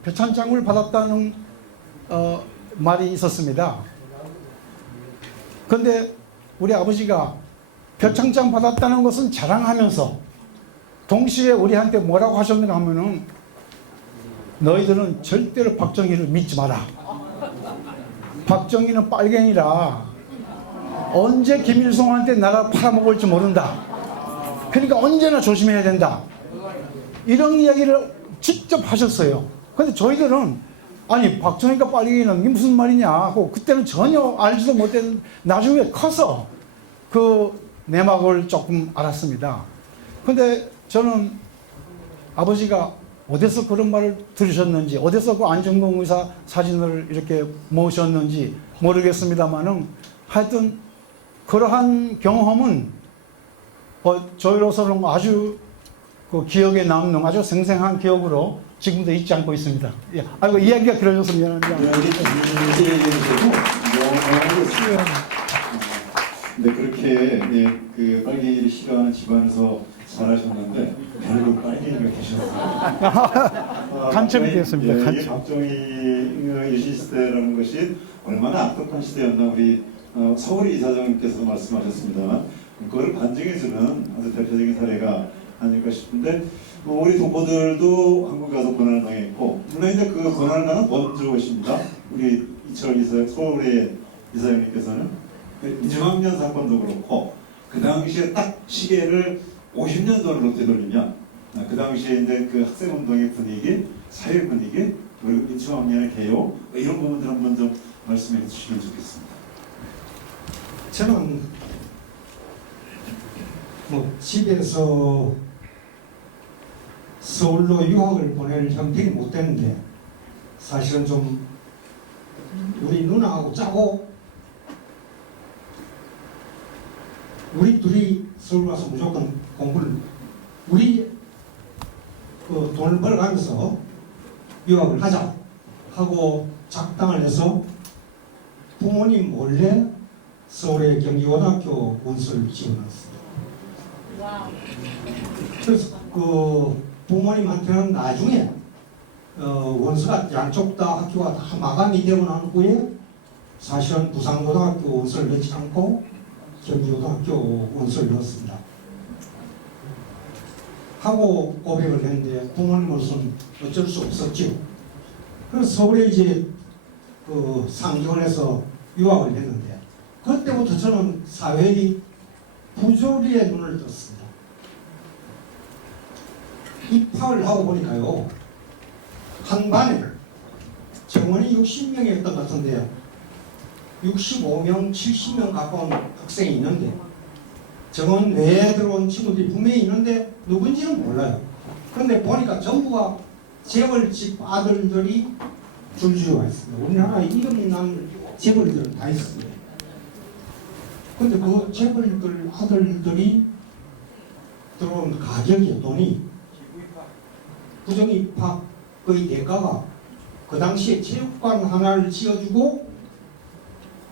표창장을 받았다는 말이 있었습니다. 그런데 우리 아버지가 표창장 받았다는 것은 자랑하면서 동시에 우리한테 뭐라고 하셨는가 하면은 너희들은 절대로 박정희를 믿지 마라. 박정희는 빨갱이라 언제 김일성한테 나라 팔아먹을지 모른다. 그러니까 언제나 조심해야 된다. 이런 이야기를 직접 하셨어요. 근데 저희들은 아니 박정희가 빨갱이는 이게 무슨 말이냐 하고 그때는 전혀 알지도 못했는데 나중에 커서 그 내막을 조금 알았습니다. 근데 저는 아버지가 어디서 그런 말을 들으셨는지 어디서 그 안중근 의사 사진을 이렇게 모으셨는지 모르겠습니다만은 하여튼 그러한 경험은 저희로서는 아주 그 기억에 남는 아주 생생한 기억으로 지금도 잊지 않고 있습니다. 예. 아이고 이야기가 길어져서 미안합니다. 네, 그렇게 그 빨갱이를 싫어하는 집안에서 자라셨는데 결국 빨갱이가 되셨어요. 간첩이 되었습니다. 이 간첩. 박정희 유신 시대라는 것이 얼마나 악독한 시대였나 우리 서울의 이사장님께서 말씀하셨습니다만 그걸 반증해주는 아주 대표적인 사례가 아닐까 싶은데 우리 동포들도 한국 가서 고난을 당했고 물론 이제 그 고난을 당한 먼저 오십니다. 우리 이철 이사 서울의 이사장님께서는 이중학년 사건도 그렇고 그 당시에 딱 시계를 50년 전으로 되돌리면 그 당시에 이제 그 학생운동의 분위기, 사회 분위기 그리고 이중학년의 개요 이런 부분들 한번 좀 말씀해 주시면 좋겠습니다. 저는 뭐 집에서 서울로 유학을 보낼 형편이 못 되는데 사실은 좀 우리 누나하고 짜고 우리 둘이 서울 가서 무조건 공부를 우리 그 돈을 벌어가면서 유학을 하자 하고 작당을 해서 부모님 몰래 서울의 경기고등학교 원서를 지원했습니다. 그래서 그 부모님한테는 나중에 원서가 양쪽 다 학교가 다 마감이 되고 난 후에 사실은 부산고등학교 원서를 넣지 않고 경기고등학교 원서를 넣었습니다. 하고 고백을 했는데 부모님으로서는 어쩔 수 없었죠. 그래서 서울에 이제 그 상경원에서 유학을 했는데 그때부터 저는 사회의 부조리에 눈을 떴습니다. 입학을 하고 보니까요, 한 반에 정원이 60명이었던 것 같은데 65명, 70명 가까운 학생이 있는데 정원 외에 들어온 친구들이 분명히 있는데 누군지는 몰라요. 그런데 보니까 전부가 재벌집 아들들이 줄줄이 와 있습니다. 우리나라에 이름 난 재벌들은 다 있습니다. 근데 그 재벌들 아들들이 들어온 가격의 돈이 부정입학의 대가가 그 당시에 체육관 하나를 지어주고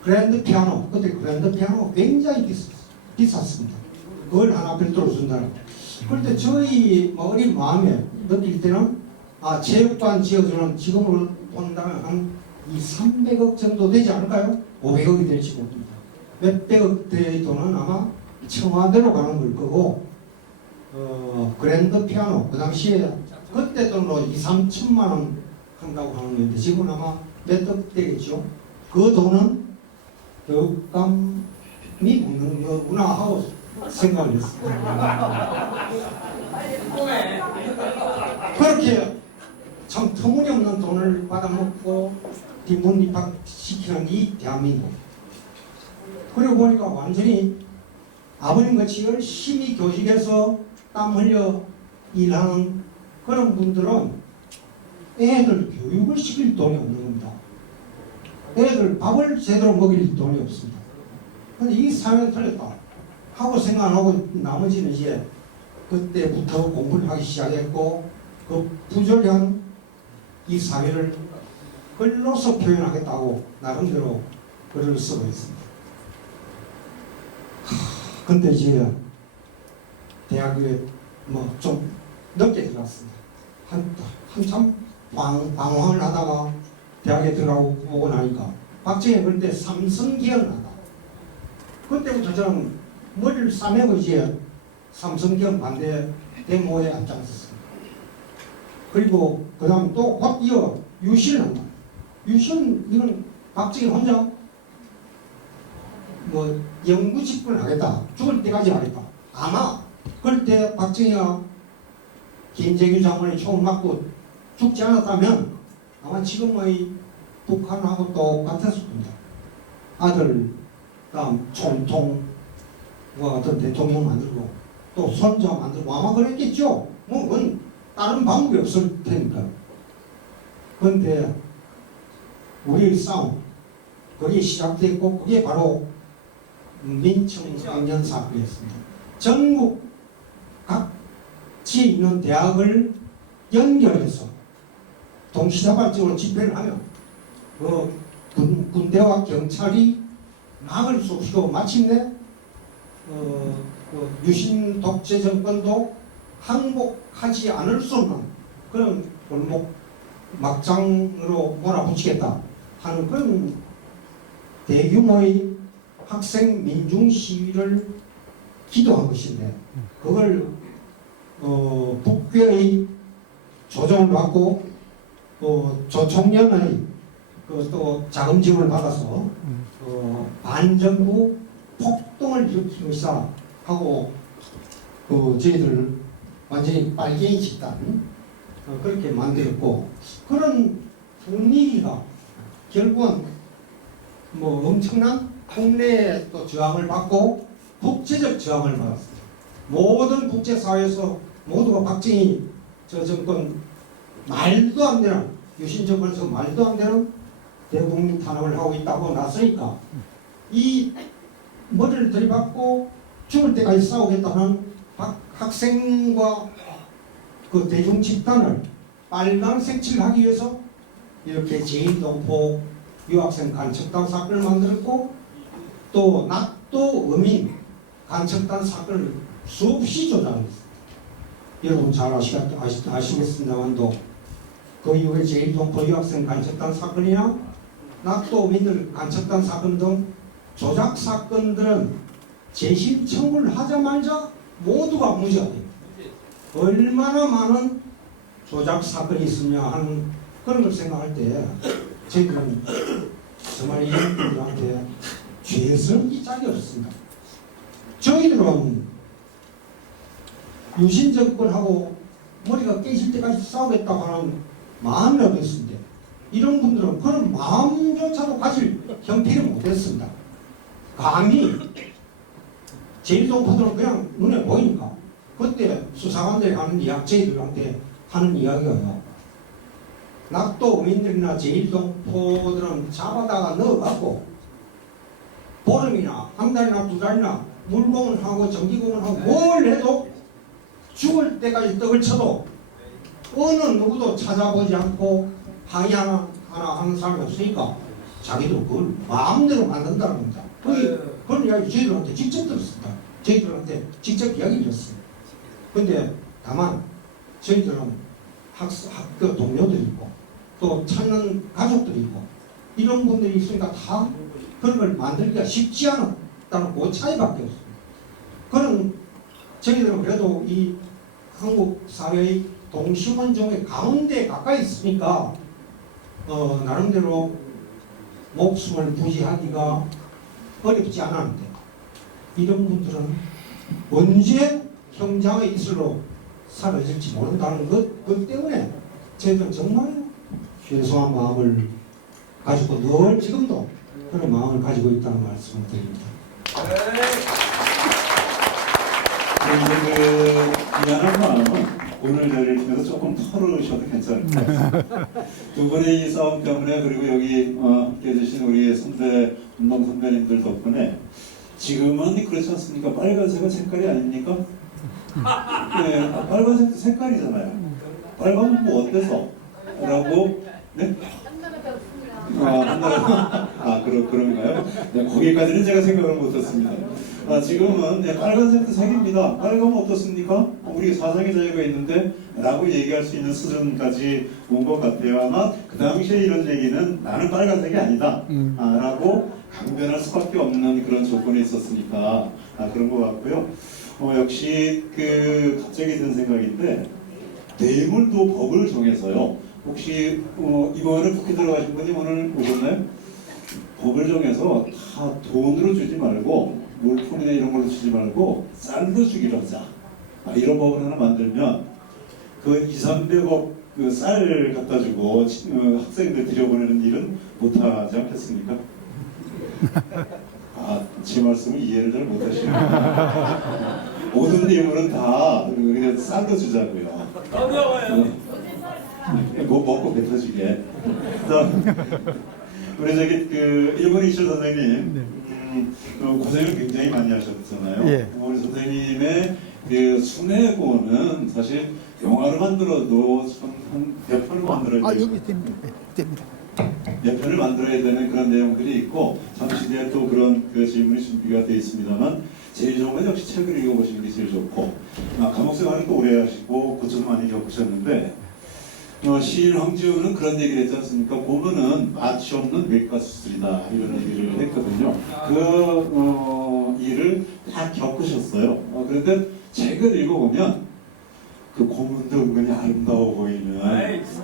그랜드 피아노, 그때 그랜드 피아노가 굉장히 비쌌습니다. 그걸 하나 별도로 준다는. 그런데 저희 어린 마음에 느낄 때는 체육관 지어주는 지금으로 본다면 한 300억 정도 되지 않을까요? 500억이 될지 모릅니다. 몇백억 대의 돈은 아마 청와대로 가는 걸 거고 그랜드 피아노 그 당시에 그때 돈으로 2~3천만 원 한다고 하는 건데 지금은 아마 몇억 되겠죠. 그 돈은 교육감이 먹는 거구나 하고 생각을 했습니다. 그렇게 참 터무니없는 돈을 받아먹고 뒷문 입학시키는 이 대한민국. 그러고 보니까 완전히 아버님같이 열심히 교직에서 땀 흘려 일하는 그런 분들은 애들 교육을 시킬 돈이 없는 겁니다. 애들 밥을 제대로 먹일 돈이 없습니다. 근데 이 사회는 틀렸다 하고 생각하고 나머지는 이제 그때부터 공부를 하기 시작했고 그 부조리한 이 사회를 글로서 표현하겠다고 나름대로 글을 쓰고 있습니다. 근데 이제 대학에 뭐 좀 늦게 들어갔습니다. 한참 방황을 하다가 대학에 들어오고 나니까 박정희 그때 삼성기업을 한다. 그때부터 저는 머리를 싸매고 이제 삼성기업 반대 데모에 앞장섰습니다. 그리고 그 다음 또 곧 이어 유신을 한다. 유신 이건 박정희 혼자 뭐 영구 집권을 하겠다. 죽을 때까지 하겠다. 아마 그때 박정희가 김재규 장관이 총을 맞고 죽지 않았다면 아마 지금의 북한하고 똑같았을 겁니다. 아들 다음 총통과 같은 대통령 만들고 또 손자 만들고 아마 그랬겠죠. 뭐 그건 다른 방법이 없을 테니까. 그런데 우리의 싸움 그게 시작됐고 그게 바로 민청상년 사건이었습니다. 전국 각지에 있는 대학을 연결해서 동시다발적으로 집회를 하면 군대와 경찰이 막을 수 없이고 마침내 유신 독재 정권도 항복하지 않을 수 없는 그런 골목 막장으로 몰아붙이겠다 하는 그런 대규모의 학생 민중 시위를 기도한 것인데 그걸 북괴의 조정을 받고 조총련의 또 자금지원을 받아서 반정부 폭동을 일으킨 것이다 하고 저희들 완전히 빨갱이 집단 그렇게 만들었고 그런 분위기가 결국은 뭐 엄청난 국내의 또 저항을 받고 국제적 저항을 받았습니다. 모든 국제사회에서 모두가 박정희 저 정권 말도 안 되는 유신 정권에서 말도 안 되는 대국민 탄압을 하고 있다고 나서니까 이 머리를 들이받고 죽을 때까지 싸우겠다는 학생과 그 대중 집단을 빨간색 칠하기 위해서 이렇게 제1동포 유학생 간첩단 사건을 만들었고 또 낙도 어민 간첩단 사건을 수없이 조작했습니다. 여러분 잘 아시겠습니다만도 그 이후에 제1동포 유학생 간첩단 사건이나 낙도 어민들 간첩단 사건 등 조작 사건들은 재심 청구를 하자마자 모두가 무죄가 됩니다. 얼마나 많은 조작 사건이 있으냐 하는 그런 걸 생각할 때 저희들은 정말 이런 분들한테 죄스럽기 짝이 없습니다. 저희들은 유신 정권하고 머리가 깨질 때까지 싸우겠다고 하는 마음이라도 있습니다. 이런 분들은 그런 마음조차도 가질 형편이 못했습니다. 감히 제1동포들은 그냥 눈에 보이니까 그때 수사관들이 하는 이야기, 저희들한테 하는 이야기가요. 낙도 어민들이나 제1동포들은 잡아다가 넣어갖고 보름이나 한 달이나 두 달이나 물공을 하고 전기공을 하고 뭘 해도 죽을 때까지 떡을 쳐도 어느 누구도 찾아보지 않고 항의 하나 하는 사람이 없으니까 자기도 그걸 마음대로 만든다는 겁니다. 그런 이야기 저희들한테 직접 들었습니다. 저희들한테 직접 이야기를 들었습니다. 근데 다만 저희들은 학교 동료들이 있고 또 찾는 가족들이 있고 이런 분들이 있으니까 다 그런 걸 만들기가 쉽지 않았다는 그 차이밖에 없습니다. 그런 저희들은 그래도 이 한국 사회의 동시원종의 가운데 가까이 있으니까 나름대로 목숨을 부지하기가 어렵지 않았는데 이런 분들은 언제 형장의 이슬로 사라질지 모른다는 것 때문에 저희들은 정말 죄송한 마음을 가지고 늘 지금도 그런 마음을 가지고 있다는 말씀을 드립니다. 미안한 마음은 오늘 자리를 통해서 조금 털으셔도 괜찮을 것 같습니다. 두 분의 이 싸움 때문에 그리고 여기 함께 해주신 우리 선배 운동 선배님들 덕분에 지금은 그렇지 않습니까? 빨간색은 색깔이 아닙니까? 네, 빨간색도 색깔이잖아요. 빨간은 뭐 어때서? 라고 네? 그런가요? 네, 거기까지는 제가 생각을 못했습니다. 지금은 네, 빨간색도 색입니다. 빨간은 어떻습니까? 우리 사상의 자유가 있는데 라고 얘기할 수 있는 수준까지 온 것 같아요. 아마 그 당시에 이런 얘기는 나는 빨간색이 아니다 라고 강변할 수밖에 없는 그런 조건이 있었으니까 그런 것 같고요. 역시 갑자기 든 생각인데 뇌물도 법을 정해서요. 혹시 이번에 국회 들어가신 분이 오늘 오셨나요? 법을 정해서 다 돈으로 주지 말고 물품이나 이런 걸로 주지 말고 쌀로 주기로 하자. 이런 법을 하나 만들면 그 200~300억 그 쌀 갖다 주고 학생들 들여보내는 일은 못하지 않겠습니까? 제 말씀을 이해를 잘 못하시네요. 모든 내용은 다 그냥 쌀로 주자고요. 뭐 먹고 뱉어주게. 우리 일본 이철 선생님 고생을 굉장히 많이 하셨잖아요. 예. 우리 선생님의 순회고는 사실 영화를 만들어도 한 몇 편을 만들어야 돼요. 여기 됩니다. 몇 편을 만들어야 되는 그런 내용들이 있고 잠시 뒤에 또 그런 질문이 준비가 되어 있습니다만 제일 좋은 건 역시 책을 읽어보시는 게 제일 좋고 감옥 생활을 또 오래 하시고 고초도 많이 겪으셨는데 시인 황지우는 그런 얘기를 했지 않습니까? 고문은 마취 없는 외과 수술이다 이런 얘기를 했거든요. 그 일을 다 겪으셨어요. 그런데 책을 읽어보면 그 고문도 은근히 아름다워 보이는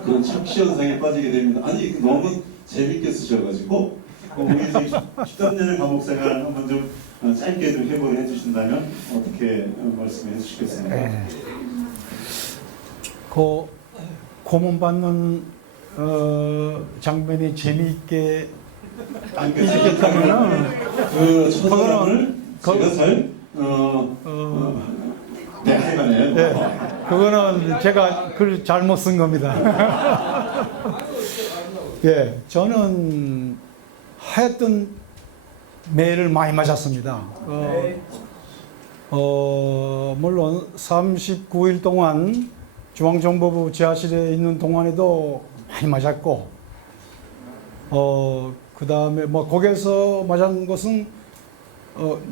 그런 착시 현상에 빠지게 됩니다. 아니 너무 재밌게 쓰셔가지고 우리 13년의 감옥 생활 한번 좀 짧게 좀 해보를 해주신다면 어떻게 말씀해 주시겠습니까? 고문받는 장면이 재미있게 느꼈다면은 그 처사람을 제가 잘 네, 하여간에 네, 그거는 제가 글 잘못 쓴 겁니다. 예, 저는 하여튼 매를 많이 맞았습니다. 물론 39일 동안 중앙정보부 지하실에 있는 동안에도 많이 맞았고, 그 다음에 거기에서 맞은 것은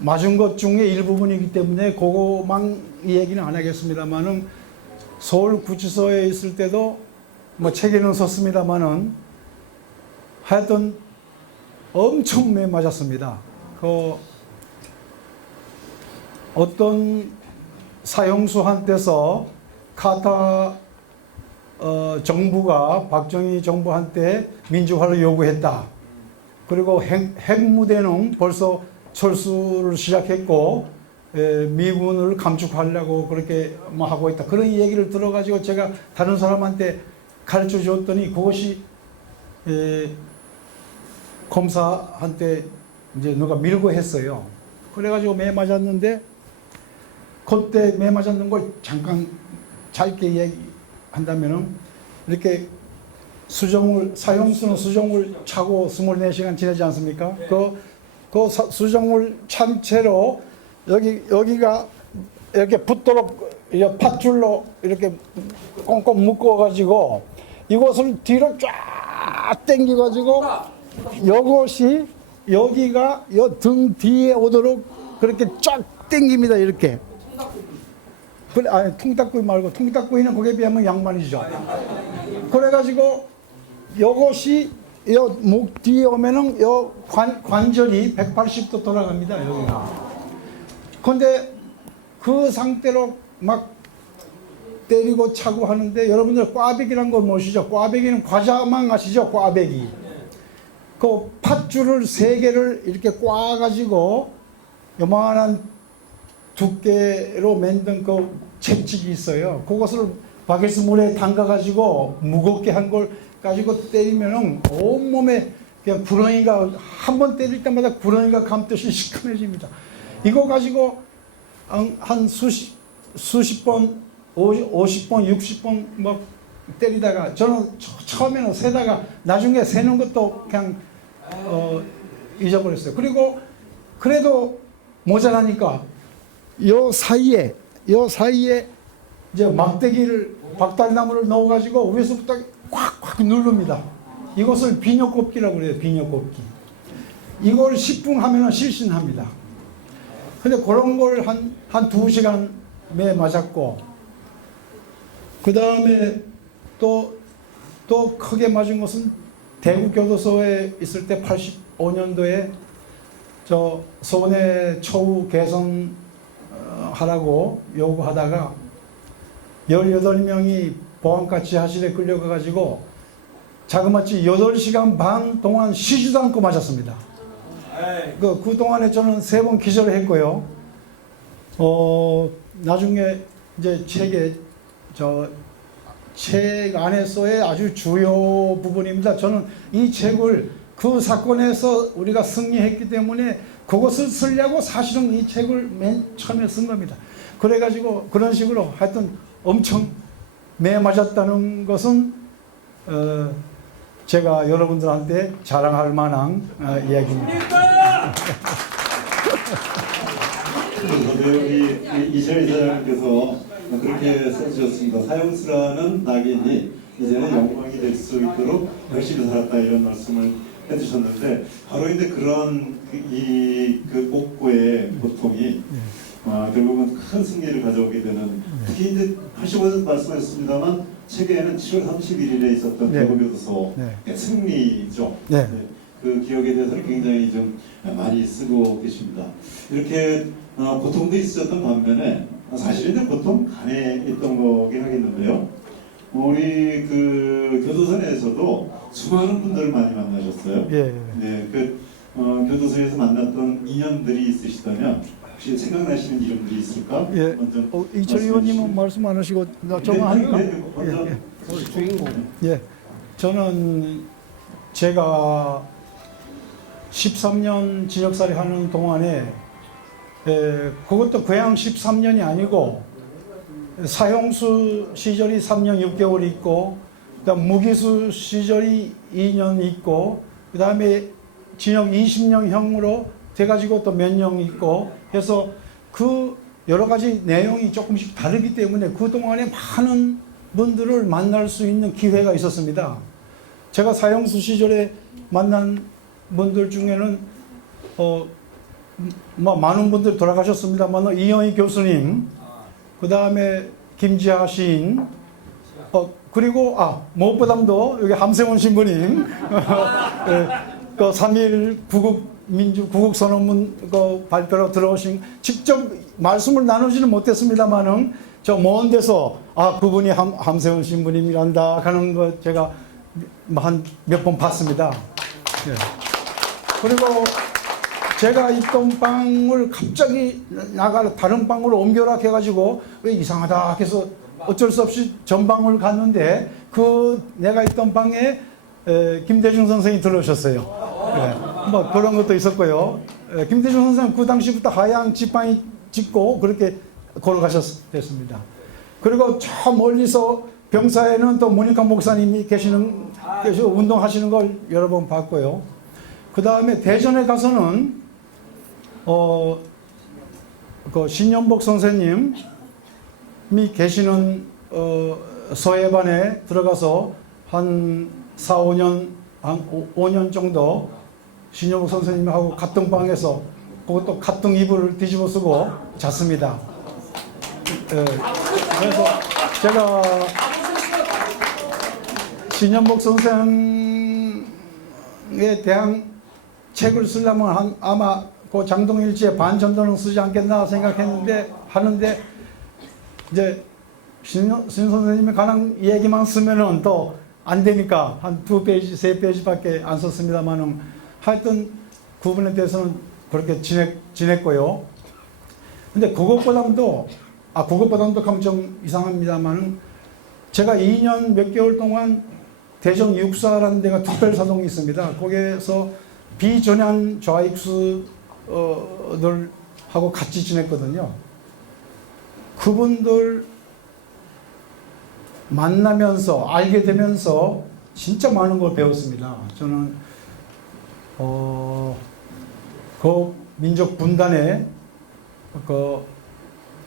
맞은 것 중에 일부분이기 때문에 그거만 얘기는 안 하겠습니다만은 서울구치소에 있을 때도 뭐 책에는 썼습니다만은 하여튼 엄청 매 맞았습니다. 그 어떤 사형수한테서 카타 정부가 박정희 정부한테 민주화를 요구했다. 그리고 핵무대는 벌써 철수를 시작했고 미군을 감축하려고 그렇게 뭐 하고 있다. 그런 얘기를 들어가지고 제가 다른 사람한테 가르쳐 줬더니 그것이 검사한테 이제 누가 밀고 했어요. 그래가지고 매 맞았는데 그때 매 맞았는 걸 잠깐 짧게 얘기한다면은 이렇게 사형수는 수정을 차고 24시간 지내지 않습니까? 그 수정을 찬 채로 여기가 이렇게 붙도록 팥줄로 이렇게 꽁꽁 묶어가지고 이것을 뒤로 쫙 당겨가지고 이것이 여기가 등 뒤에 오도록 그렇게 쫙 당깁니다. 이렇게. 그래, 아니, 통닭구이 말고 통닭구이는 거기에 비하면 양반이죠. 그래가지고 이것이 목 뒤에 오면은 관절이 180도 돌아갑니다. 여기가. 근데 그 상태로 막 때리고 차고 하는데 여러분들 꽈배기란 걸 모시죠? 꽈배기는 과자만 아시죠? 꽈배기. 그 팥줄을 3개를 이렇게 꽈가지고 요만한 두께로 만든 그 채찍이 있어요. 그것을 바게트 물에 담가가지고 무겁게 한 걸 가지고 때리면은 온몸에 그냥 구렁이가 한 번 때릴 때마다 구렁이가 감듯이 시커매집니다. 이거 가지고 한 수십 번, 50번, 60번 막 때리다가 저는 처음에는 세다가 나중에 세는 것도 그냥 잊어버렸어요. 그리고 그래도 모자라니까 요 사이에 이제 막대기를 박달나무를 넣어가지고 위에서부터 꽉꽉 누릅니다. 이것을 비녀꼽기라고 그래요. 비녀꼽기. 이걸 10분 하면 실신합니다. 근데 그런 걸 한 2시간 매 맞았고 그 다음에 또 크게 맞은 것은 대구교도소에 있을 때 85년도에 저 소내 처우 개선 하라고 요구하다가 18명이 보안과 지하실에 끌려가가지고 자그마치 8시간 반 동안 쉬지도 않고 맞았습니다. 그 동안에 저는 3번 기절을 했고요. 나중에 이제 책 안에서의 아주 주요 부분입니다. 저는 이 책을 그 사건에서 우리가 승리했기 때문에 그것을 쓰려고 사실은 이 책을 맨 처음에 쓴 겁니다. 그래가지고 그런 식으로 하여튼 엄청 매 맞았다는 것은 제가 여러분들한테 자랑할 만한 이야기입니다. 우리 이철희 사장님께서 그렇게 써주셨습니다. 사형수라는 낙인이 이제는 영광이 될 수 있도록 열심히 살았다 이런 말씀을 해주셨는데 바로 이제 그런 그 옥고의 고통이 결국은 큰 승리를 가져오게 되는 특히 이제 85년 말씀하셨습니다만 책에는 7월 31일에 있었던 대구교도소 승리죠. 그 기억에 대해서는 굉장히 좀 많이 쓰고 계십니다. 이렇게 고통도 있었던 반면에 사실은 보통 간에 있던 거긴 하겠는데요. 우리 그 교도소 내에서도 수많은 분들을 많이 만나셨어요. 네, 그 교도소에서 만났던 인연들이 있으시다면 혹시 생각나시는 이름들이 있을까? 먼저 이철희 의원님은 말씀 안 하시고 저만 하니까. 주인공. 저는 제가 13년 징역살이 하는 동안에 그것도 그냥 13년이 아니고 사형수 시절이 3년 6개월 있고 그다음 무기수 시절이 2년 있고 그 다음에 징역 20년형으로 돼가지고 또 몇 년 있고 해서 그 여러 가지 내용이 조금씩 다르기 때문에 그 동안에 많은 분들을 만날 수 있는 기회가 있었습니다. 제가 사형수 시절에 만난 분들 중에는 뭐 많은 분들 돌아가셨습니다만 이영희 교수님, 그 다음에 김지하 시인, 그리고 무엇보다도 여기 함세원 신부님, 그 3.1 구국선언문 그 발표로 들어오신, 직접 말씀을 나누지는 못했습니다만은 저 먼 데서 그분이 함세원 신부님이란다 하는 거 제가 한 몇 번 봤습니다. 예. 그리고 제가 있던 방을 갑자기 다른 방으로 옮겨라 해가지고 왜 이상하다 해서 어쩔 수 없이 전방을 갔는데 내가 있던 방에 김대중 선생이 들어오셨어요. 예. 뭐 그런 것도 있었고요. 김대중 선생은 그 당시부터 하얀 지팡이 짚고 그렇게 걸어가셨습니다. 그리고 저 멀리서 병사에는 또 모니카 목사님이 계시고 운동하시는 걸 여러 번 봤고요. 그 다음에 대전에 가서는 그 신연복 선생님이 계시는 서예반에 들어가서 한 4, 5년, 한 5년 정도 신연복 선생님하고 같은 방에서 그것도 같은 이불을 뒤집어 쓰고 잤습니다. 그래서 제가 신연복 선생에 대한 책을 쓰려면 아마 그 장동일지의 반 정도는 쓰지 않겠나 하는데 이제 신 선생님에 관한 얘기만 쓰면은 또 안 되니까 한 2페이지, 3페이지밖에 안 썼습니다만은 하여튼 그분에 대해서는 그렇게 지냈고요. 근데 그것보다도 하면 좀 이상합니다만은 제가 2년 몇 개월 동안 대전 육사라는 데가 특별사동이 있습니다. 거기에서 비전향 좌익수들하고 같이 지냈거든요. 그분들 만나면서 알게 되면서 진짜 많은 걸 배웠습니다. 저는 그 민족 분단의 그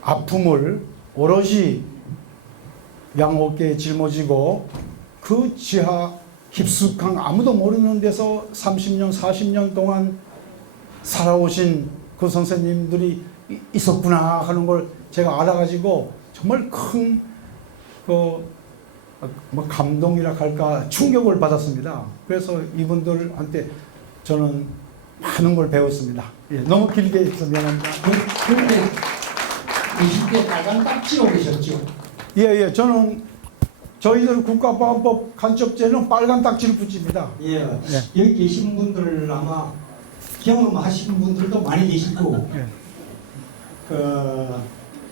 아픔을 오롯이 양어깨에 짊어지고 그 지하 깊숙한 아무도 모르는 데서 30년, 40년 동안 살아오신 그 선생님들이 있었구나 하는 걸 제가 알아가지고 정말 큰 감동이라 할까 충격을 받았습니다. 그래서 이분들한테 저는 많은 걸 배웠습니다. 예, 너무 길게 해서 미안합니다. 그런데 20대 빨간 딱지로 계셨죠? 예, 저는 저희들 국가보안법 간첩죄는 빨간 딱지를 붙입니다. 예. 여기 계신 분들 아마 경험하신 분들도 많이 계실 거고. 예.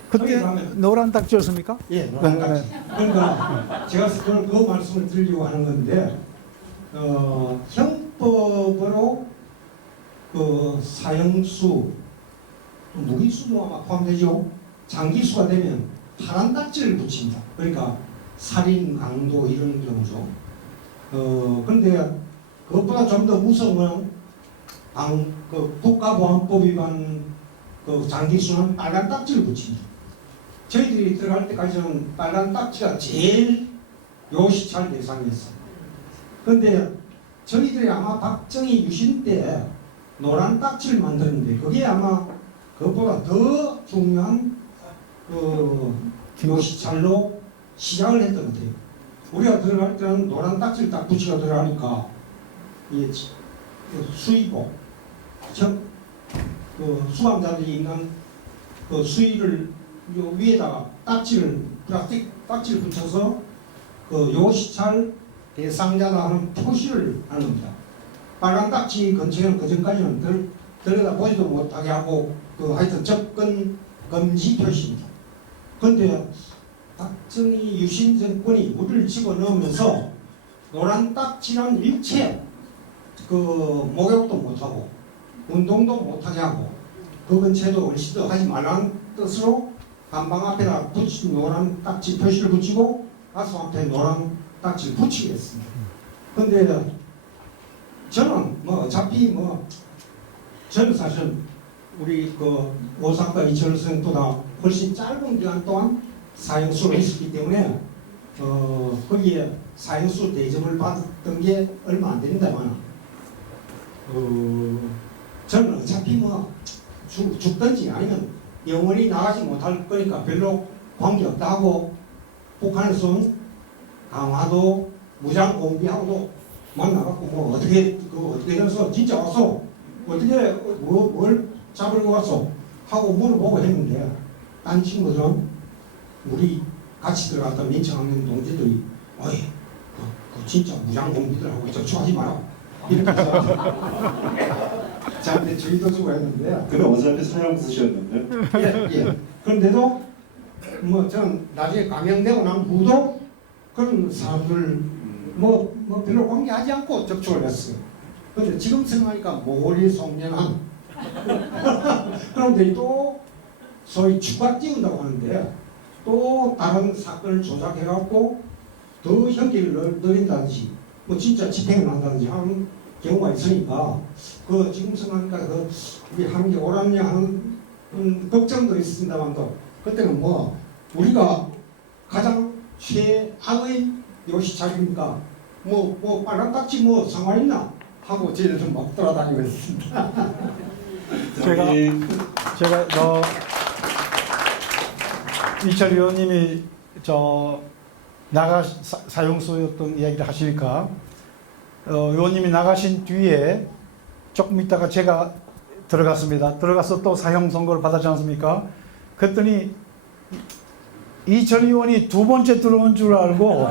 그때 노란 딱지였습니까? 예, 노란 딱지. 그러니까 제가 그 말씀을 드리려고 하는 건데, 형법으로 그 사형수, 무기수도 아마 포함되죠. 장기수가 되면 파란 딱지를 붙입니다. 그러니까 살인, 강도 이런 경우죠. 그런데 그것보다 좀 더 무서운 그 국가보안법 위반 그 장기수는 빨간 딱지를 붙입니다. 저희들이 들어갈 때까지는 빨간 딱지가 제일 요시찰 대상이었어요. 그런데 저희들이 아마 박정희 유신 때 노란 딱지를 만드는데 그게 아마 그것보다 더 중요한 그 요시찰로 시작을 했던 것 같아요. 우리가 들어갈 때는 노란 딱지를 딱 붙이고 들어가니까 이 수의복, 그 수감자들이 입는 그 수의를 요 위에다가 플라스틱 딱지를 붙여서 그 요시찰 대상자다 하는 표시를 하는 겁니다. 빨간 딱지 근처에는 그 전까지는 들여다보지도 못하게 하고 하여튼 접근 금지 표시입니다. 그런데 박정희 유신 정권이 우리를 집어넣으면서 노란 딱지는 일체 그 목욕도 못하고 운동도 못하게 하고 그 근처에도 얼씨도 하지 말라는 뜻으로 한방 앞에다 붙인 노란 딱지 표시를 붙이고 가슴 앞에 노란 딱지를 붙이게 했습니다. 그런데 저는 어차피 저는 사실 우리 그 오상과 이철 선생보다 훨씬 짧은 기간 동안 사형수를 했었기 때문에 거기에 사형수 대접을 받았던 게 얼마 안 됩니다만 저는 어차피 죽든지 아니면 영원히 나가지 못할 거니까 별로 관계없다 하고 북한에서는 강화도 무장 공비하고도 만나갖고 뭐 어떻게 돼서 진짜 와서 어떻게 뭘 잡으려고 왔어 하고 물어보고 했는데 딴 친구들은 우리 같이 들어갔던 민청학년 동지들이 어이 그 진짜 무장 공비들하고 접촉하지 마라 이렇게 해서 저한테 주의도 주고 했는데 근데 어차피 사형수셨는데. 예. 그런데도 뭐 저는 나중에 감형되고 난 후도 그런 사람들 뭐 별로 관계하지 않고 접촉을 했어요. 그런데 지금 생각하니까 모리송년한 그런데 또 소위 추가 띄운다고 하는데 또 다른 사건을 조작해갖고 더 형기를 늘린다든지 뭐 진짜 집행을 한다든지 하는 경우가 있으니까 그 지금 생각하니까 그 우리 하는 게 옳았냐 하는 걱정도 있습니다만도 그때는 뭐 우리가 가장 최악의 요시착입니까? 뭐 빨간딱지 뭐 상관있나 하고 저희들 좀 막 돌아다니고 있습니다. 제가 이철 의원님이 사형수였던 이야기를 하시니까 의원님이 나가신 뒤에 조금 있다가 제가 들어갔습니다. 들어가서 또 사형 선고를 받았지 않습니까? 그랬더니 이철 의원이 두 번째 들어온 줄 알고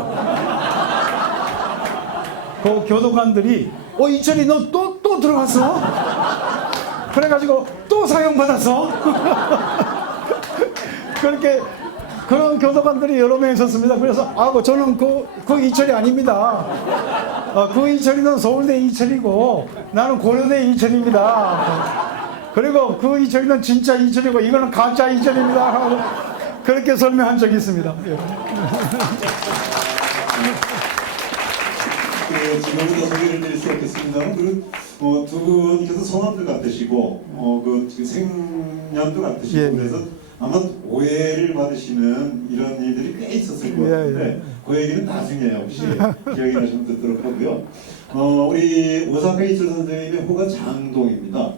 그 교도관들이 이철이 너 또 들어갔어? 그래가지고 또 사형 받았어? 그렇게 그런 교도관들이 여러 명 있었습니다. 그래서 저는 그 이철이 아닙니다. 그 이철이는 서울대 이철이고 나는 고려대 이철입니다. 그리고 그 이철이는 진짜 이철이고 이거는 가짜 이철입니다. 하고 그렇게 설명한 적이 있습니다. 지금부터 소개를 드릴 수 없겠습니다만 두 분께서 성함도 같으시고 지금 생년도 같으시고 예. 그래서 아마 오해를 받으시는 이런 일들이 꽤 있었을 것 같은데 그 얘기는 나중에 혹시 기억이 나시면 듣도록 하고요. 우리 오사카 이철 선생님의 호가 장동입니다.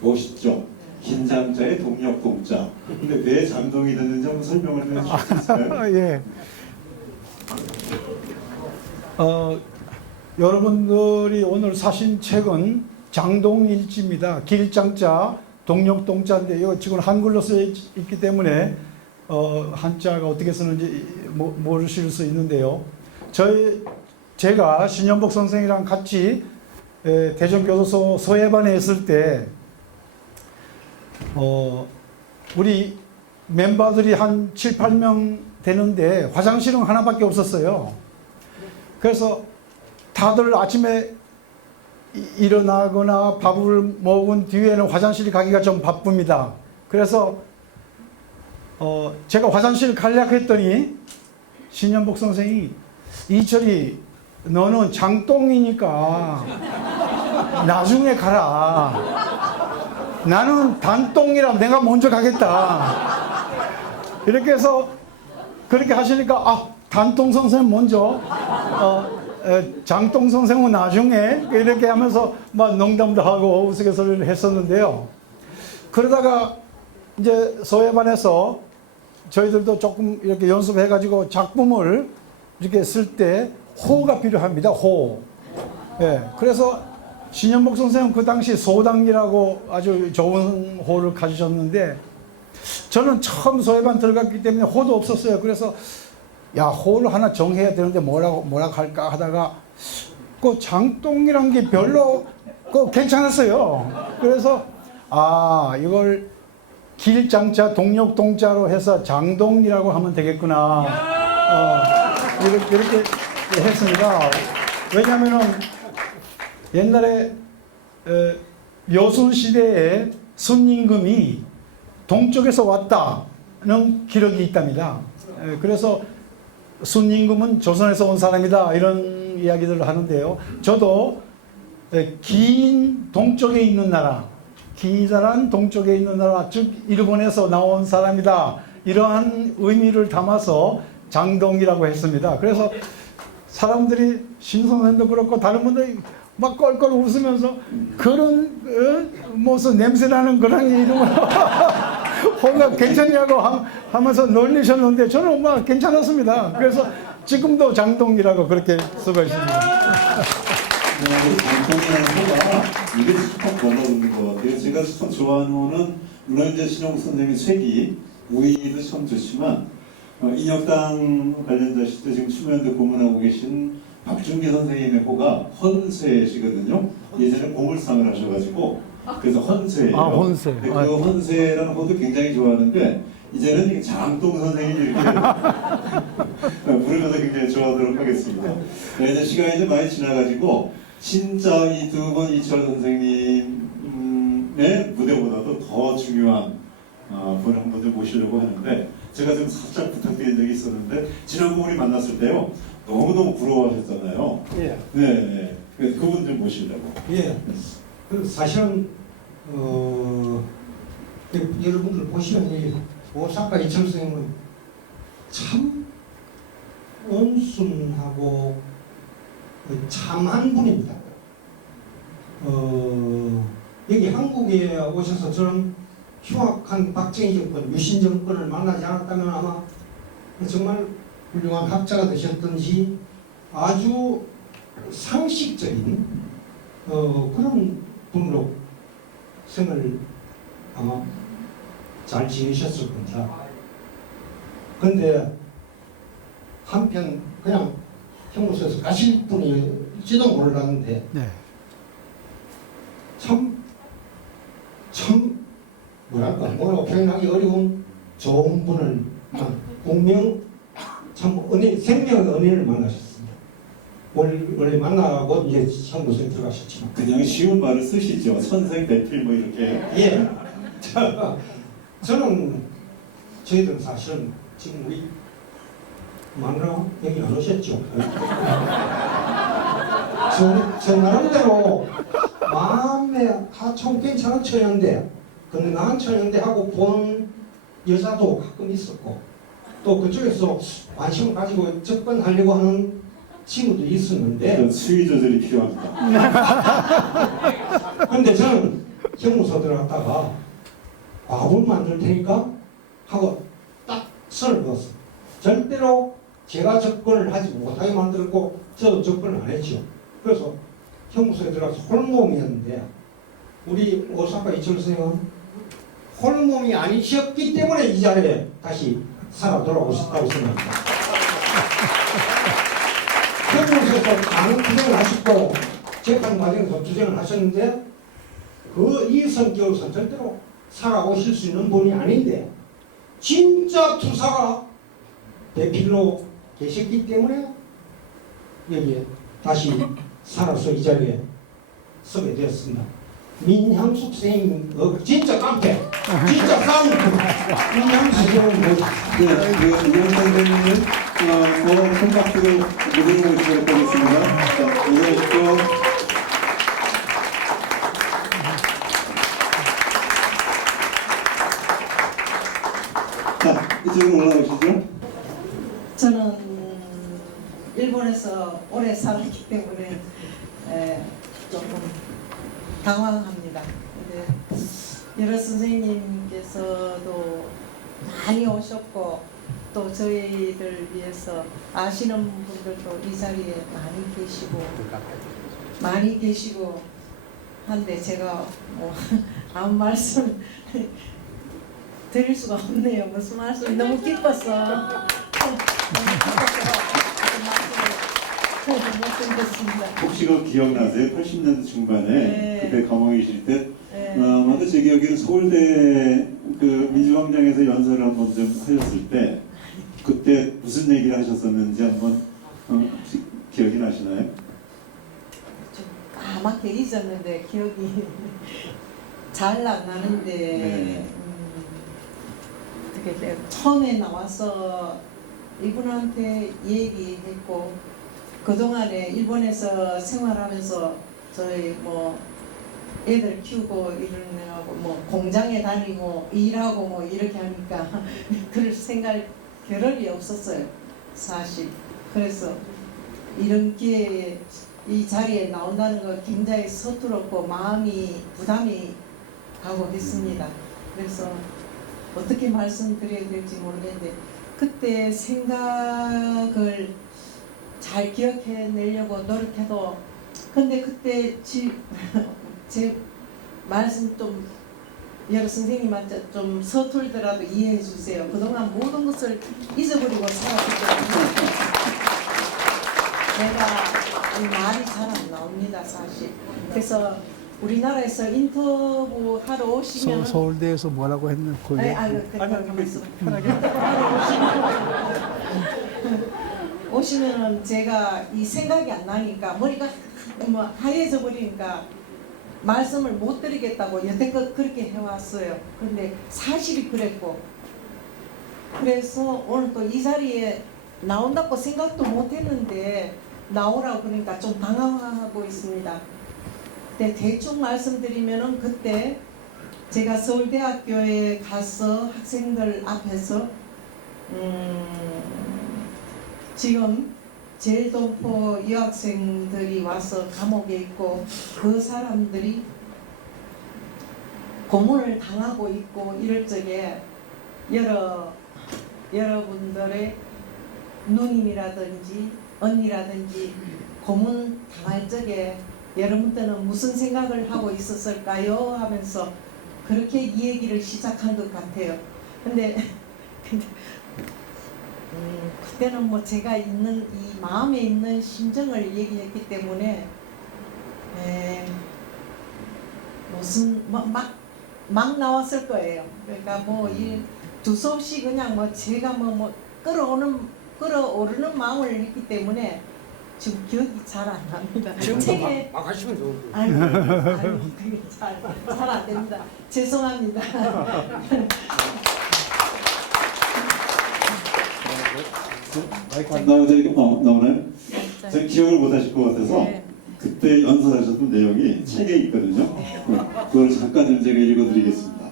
멋있죠? 긴장자의 동력동자. 근데 왜 장동이 됐는지 한번 설명을 좀 해주실 수 있을까요? 예. 여러분들이 오늘 사신 책은 장동일지입니다. 길장자, 동력동자인데 이거 지금 한글로 쓰여 있기 때문에 한자가 어떻게 쓰는지 모르실 수 있는데요. 제가 신현복 선생이랑 같이 대전교도소 서예반에 있을 때 우리 멤버들이 한 7, 8명 되는데 화장실은 하나밖에 없었어요. 그래서 다들 아침에 일어나거나 밥을 먹은 뒤에는 화장실 가기가 좀 바쁩니다. 그래서 제가 화장실 가려고 했더니 신현복 선생이 이철이 너는 장똥이니까 나중에 가라. 나는 단똥이라 내가 먼저 가겠다. 이렇게 해서 그렇게 하시니까 단똥 선생은 먼저 장똥 선생은 나중에 이렇게 하면서 막 농담도 하고 우스갯소리를 했었는데요. 그러다가 이제 서예반에서 저희들도 조금 이렇게 연습해가지고 작품을 이렇게 쓸 때 호가 필요합니다. 호. 예. 그래서 신현복 선생은 그 당시 소당이라고 아주 좋은 호를 가지셨는데 저는 처음 서예반 들어갔기 때문에 호도 없었어요. 그래서 호를 하나 정해야 되는데 뭐라고 할까 하다가 그 장똥이란 게 별로 괜찮았어요. 그래서 이걸 길장자 동력동자로 해서 장동이라고 하면 되겠구나. 이렇게 했습니다. 왜냐하면 옛날에 여순시대에 순임금이 동쪽에서 왔다는 기록이 있답니다. 그래서 순임금은 조선에서 온 사람이다 이런 이야기들을 하는데요. 저도 긴 동쪽에 있는 나라, 기자란 동쪽에 있는 나라, 즉 일본에서 나온 사람이다 이러한 의미를 담아서 장동이라고 했습니다. 그래서 사람들이 신 선생도 그렇고 다른 분들이 막 껄껄 웃으면서 그런 무슨 냄새나는 고양이 이름으로 혼자 괜찮냐고 하면서 놀리셨는데 저는 막 괜찮았습니다. 그래서 지금도 장동이라고 그렇게 쓰고 있습니다. 장동이라는 이게 참 걸러붙는 것 같아요. 제가 참 좋아하는 거는 물론 이제 신용 선생님의 쇠기 우의도 참 좋지만 인혁당 관련자시도 지금 추면대 고문하고 계신 박준기 선생님의 호가 헌쇠시거든요. 예전에 보물상을 하셔가지고 그래서 헌쇠예요. 아, 헌쇠. 그 헌쇠라는 호도 굉장히 좋아하는데 이제는 장동 선생님이 이렇게 부르면서 굉장히 좋아하도록 하겠습니다. 네, 이제 시간이 좀 많이 지나가지고 진짜 이 두 분 이철 선생님의 무대보다도 더 중요한 분 한 분을 모시려고 하는데 제가 좀 살짝 부탁드린 적이 있었는데 지난번 우리 만났을 때요 너무너무 부러워하셨잖아요. 예. 네. 그래서 그분 좀 모시려고. 예. 그 사실은 여러분들 보시면 이 오사카 이철 선생님은 참 온순하고 참한 분입니다. 여기 한국에 오셔서 저는 휴학한 박정희 정권, 유신 정권을 만나지 않았다면 아마 정말 훌륭한 학자가 되셨던지 아주 상식적인 그런 분으로 생을 아마 잘 지내셨을 겁니다. 그런데 한편 그냥 형무소에서 가실 분일지도 몰랐는데 네. 참 뭐라고 표현하기 어려운 좋은 분을 공명 참 생명의 은혜를 만나셨습니다. 원래 만나고 이제 형무소에 들어가셨지만 그냥 쉬운 말을 쓰시죠. 선생 배필 뭐 이렇게. 예. 저는 저희들은 사실은 지금 우리 마누라 여기 안 오셨죠? 저 나름대로 마음에 참 괜찮은 처녀인데 건강한 처녀인데 하고 본 여자도 가끔 있었고 또 그쪽에서 관심을 가지고 접근하려고 하는 친구도 있었는데 수위 조절이 필요합니다. 근데 저는 형무소 들어갔다가 과분 만들 테니까 하고 딱 선을 그었어. 절대로 제가 접근을 하지 못하게 만들고 저도 접근을 안 했죠. 그래서 형무소에 들어가서 홀몸이었는데 우리 오사카 이철 선생님은 홀몸이 아니셨기 때문에 이 자리에 다시 살아 돌아오셨다고 생각합니다. 형무소에서 많은 투쟁을 하셨고 재판 과정에서 투쟁을 하셨는데 이 성격으로서 절대로 살아오실 수 있는 분이 아닌데 진짜 투사가 대필로 계셨기 때문에 여기에 다시 살아서 이 자리에 서게 되었습니다. 민향숙 선생님 진짜 깡패 진짜 깡패 민향숙 선생님 네, 선생님은 큰 박수로 무대로 모시도록 하겠습니다. 자, 오늘도 자, 이쪽으로 올라오시죠. 저는 일본에서 오래 살았기 때문에 조금 당황합니다. 근데 여러 선생님께서도 많이 오셨고 또 저희를 위해서 아시는 분들도 이 자리에 많이 계시고 한데 제가 뭐 아무 말씀 드릴 수가 없네요. 무슨 말씀이 너무 기뻤어. 혹시 그 기억나세요? 80년대 중반에 네. 그때 감옥에 계실 때 네. 먼저 제 기억에는 서울대 그 민주광장에서 연설을 한번 좀 하셨을 때 그때 무슨 얘기를 하셨었는지 한번 혹시 기억이 나시나요? 좀 까맣게 잊었는데 기억이 잘 안 나는데 네. 어떻게 처음에 나와서 이분한테 얘기했고 그동안에 일본에서 생활하면서 저희 뭐 애들 키우고 이러느라고 뭐 공장에 다니고 일하고 뭐 이렇게 하니까 그럴 생각 겨를이 없었어요 사실. 그래서 이런 기회에 이 자리에 나온다는 거 굉장히 서투르고 마음이 부담이 가고 했습니다. 그래서 어떻게 말씀드려야 될지 모르겠는데 그때 생각을 잘 기억해내려고 노력해도 근데 그때 제 말씀 좀 여러 선생님한테 좀 서툴더라도 이해해 주세요. 그동안 모든 것을 잊어버리고 살았기 때문에 제가 이 말이 잘 안 나옵니다, 사실. 그래서 우리나라에서 인터뷰 하러 오시면 서울대에서 뭐라고 했는 거예요? 오시면은 제가 이 생각이 안 나니까 머리가 뭐 하얘져 버리니까 말씀을 못 드리겠다고 여태껏 그렇게 해왔어요. 그런데 사실이 그랬고 그래서 오늘 또 이 자리에 나온다고 생각도 못 했는데 나오라고 그러니까 좀 당황하고 있습니다. 근데 대충 말씀드리면은 그때 제가 서울대학교에 가서 학생들 앞에서 지금 제일동포 유학생들이 와서 감옥에 있고 그 사람들이 고문을 당하고 있고 이럴 적에 여러분들의 누님이라든지 언니라든지 고문 당할 적에 여러분들은 무슨 생각을 하고 있었을까요? 하면서 그렇게 이 얘기를 시작한 것 같아요. 근데 그때는 뭐 제가 있는 이 마음에 있는 심정을 얘기했기 때문에 무슨 막 나왔을 거예요. 그러니까 뭐 이 두서없이 그냥 뭐 제가 뭐 끌어오르는 마음을 했기 때문에 지금 기억이 잘 안 납니다. 지금도 막 하시면 좋은데. 아이고 그게 잘 안 됩니다. 죄송합니다. 나오나요? 제가 기억을 못 하실 것 같아서 네. 그때 연설하셨던 내용이 책에 있거든요. 그걸 잠깐 좀 제가 읽어드리겠습니다.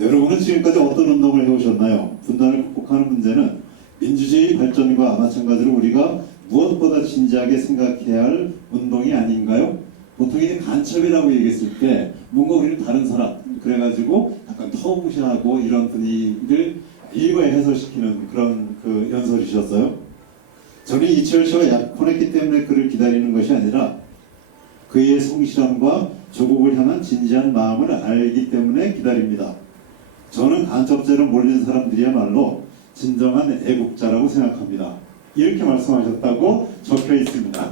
여러분은 지금까지 어떤 운동을 해오셨나요? 분단을 극복하는 문제는 민주주의 발전과 마찬가지로 우리가 무엇보다 진지하게 생각해야 할 운동이 아닌가요? 보통 이제 간첩이라고 얘기했을 때 뭔가 우리를 다른 사람 그래가지고 약간 터무시하고 이런 분위기를 일부에 해소시키는 그런 그 연설이셨어요. 저는 이철 씨와 약혼했기 때문에 그를 기다리는 것이 아니라 그의 성실함과 조국을 향한 진지한 마음을 알기 때문에 기다립니다. 저는 간첩죄로 몰린 사람들이야말로 진정한 애국자라고 생각합니다. 이렇게 말씀하셨다고 적혀 있습니다.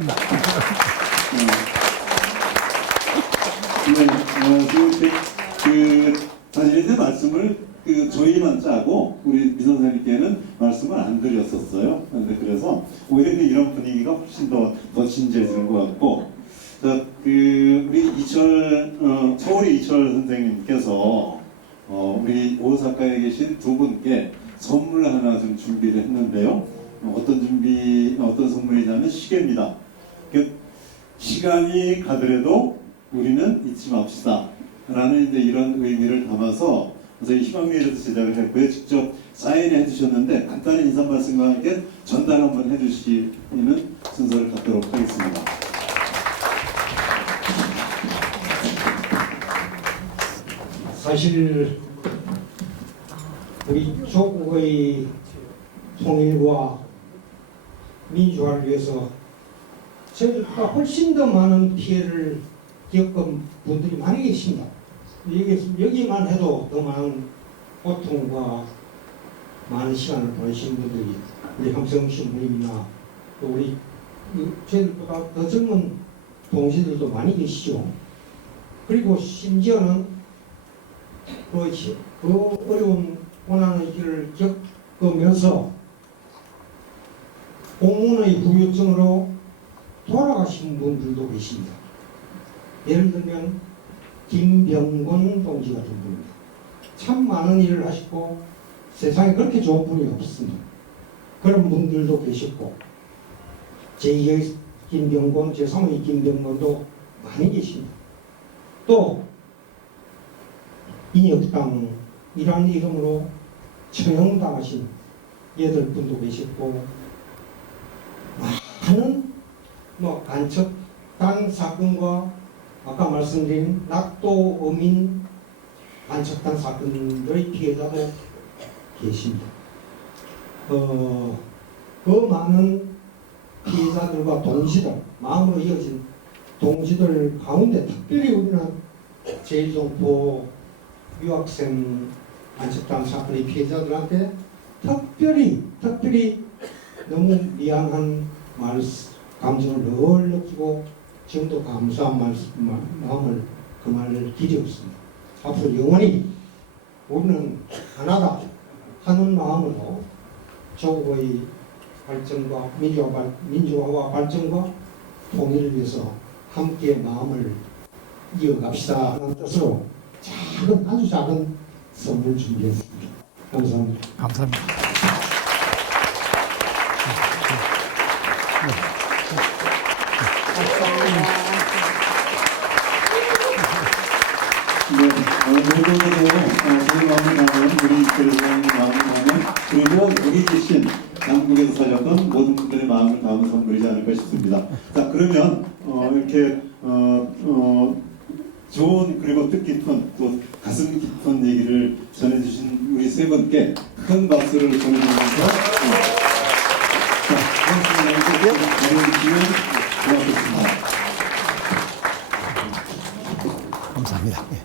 사실 이제 말씀을 저희만 짜고 우리 미 선생님께는 말씀을 안 드렸었어요. 그래서 오히려 이런 분위기가 훨씬 더 진지해지는 것 같고, 우리 서울의 이철 선생님께서 우리 오사카에 계신 두 분께 선물 하나 좀 준비를 했는데요. 어떤 선물이냐면 시계입니다. 시간이 가더라도 우리는 잊지 맙시다 라는 이제 이런 의미를 담아서 저희 희망리에도 제작을 했고요. 직접 사인해 주셨는데 간단히 인사 말씀과 함께 전달 한번 해주시는 순서를 갖도록 하겠습니다. 사실 우리 조국의 통일과 민주화를 위해서 저희들보다 훨씬 더 많은 피해를 겪은 분들이 많이 계십니다. 여기만 해도 더 많은 고통과 많은 시간을 보내신 분들이 우리 함성 신부님이나 또 우리 저희들보다 더 젊은 동지들도 많이 계시죠. 그리고 심지어는 그 어려운 고난의 길을 겪으면서 공문의 후유증으로 돌아가신 분들도 계십니다. 예를 들면 김병곤 동지 같은 분입니다. 참 많은 일을 하시고 세상에 그렇게 좋은 분이 없습니다. 그런 분들도 계셨고 제2의 김병곤, 제3의 김병곤도 많이 계십니다. 또 인혁당이라는 이름으로 처형당하신 8분도 계셨고 많은 간첩 간첩단 사건과 아까 말씀드린 낙도 어민 간첩단 사건들의 피해자도 계십니다. 그 많은 피해자들과 동지들, 마음으로 이어진 동지들 가운데 특별히 우리는 제1동포 유학생 간첩단 사건의 피해자들한테 특별히 너무 미안한 감정을 늘 느끼고 지금도 감사한 마음을 그 말을 길이 없습니다. 앞으로 영원히 우리는 하나다 하는 마음으로 조국의 발전과 민주화와 발전과 통일을 위해서 함께 마음을 이어갑시다 하는 뜻으로 아주 작은 선물 준비했습니다. 감사합니다. 감사합니다. 네, 모두에도 저희 마음을 담은 우리 이철성의 마음을 담은 그리고 여기 계신 남국에서 살렸던 모든 분들의 마음을 담은 선물이지 않을까 싶습니다. 자, 그러면 이렇게 좋은 그리고 뜻깊은 또 가슴 깊은 얘기를 전해주신 우리 세 분께 큰 박수를 보내드리면서 자, 고맙습니다. 고맙습니다. 감사합니다. 예.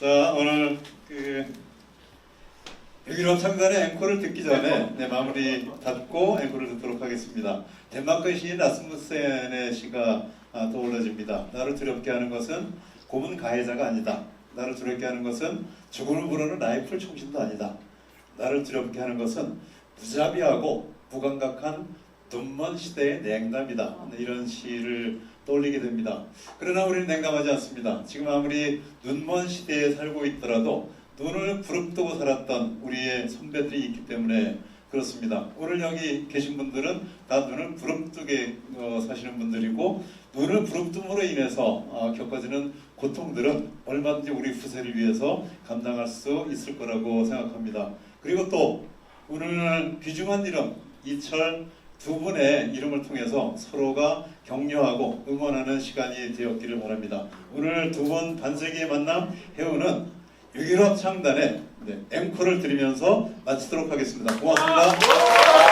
자, 오늘 여기로 참관의 앵콜을 듣기 전에 마무리 닫고 앵콜을 듣도록 하겠습니다. 덴마크 시인 라스무센의 시가 떠올라집니다. 나를 두렵게 하는 것은 고문 가해자가 아니다. 나를 두렵게 하는 것은 죽음을 부르는 라이플 총신도 아니다. 나를 두렵게 하는 것은 무자비하고 무감각한 눈먼 시대의 냉담이다. 이런 시를 떠올리게 됩니다. 그러나 우리는 냉담하지 않습니다. 지금 아무리 눈먼 시대에 살고 있더라도 눈을 부릅뜨고 살았던 우리의 선배들이 있기 때문에 그렇습니다. 오늘 여기 계신 분들은 다 눈을 부릅뜨게 사시는 분들이고, 눈을 부릅뜸으로 인해서 겪어지는 고통들은 얼마든지 우리 후세를 위해서 감당할 수 있을 거라고 생각합니다. 그리고 또 오늘 귀중한 이름 이철 두 분의 이름을 통해서 서로가 격려하고 응원하는 시간이 되었기를 바랍니다. 오늘 두 분 반세기의 만남 해우는 6.15 창단의 앵콜을 드리면서 마치도록 하겠습니다. 고맙습니다.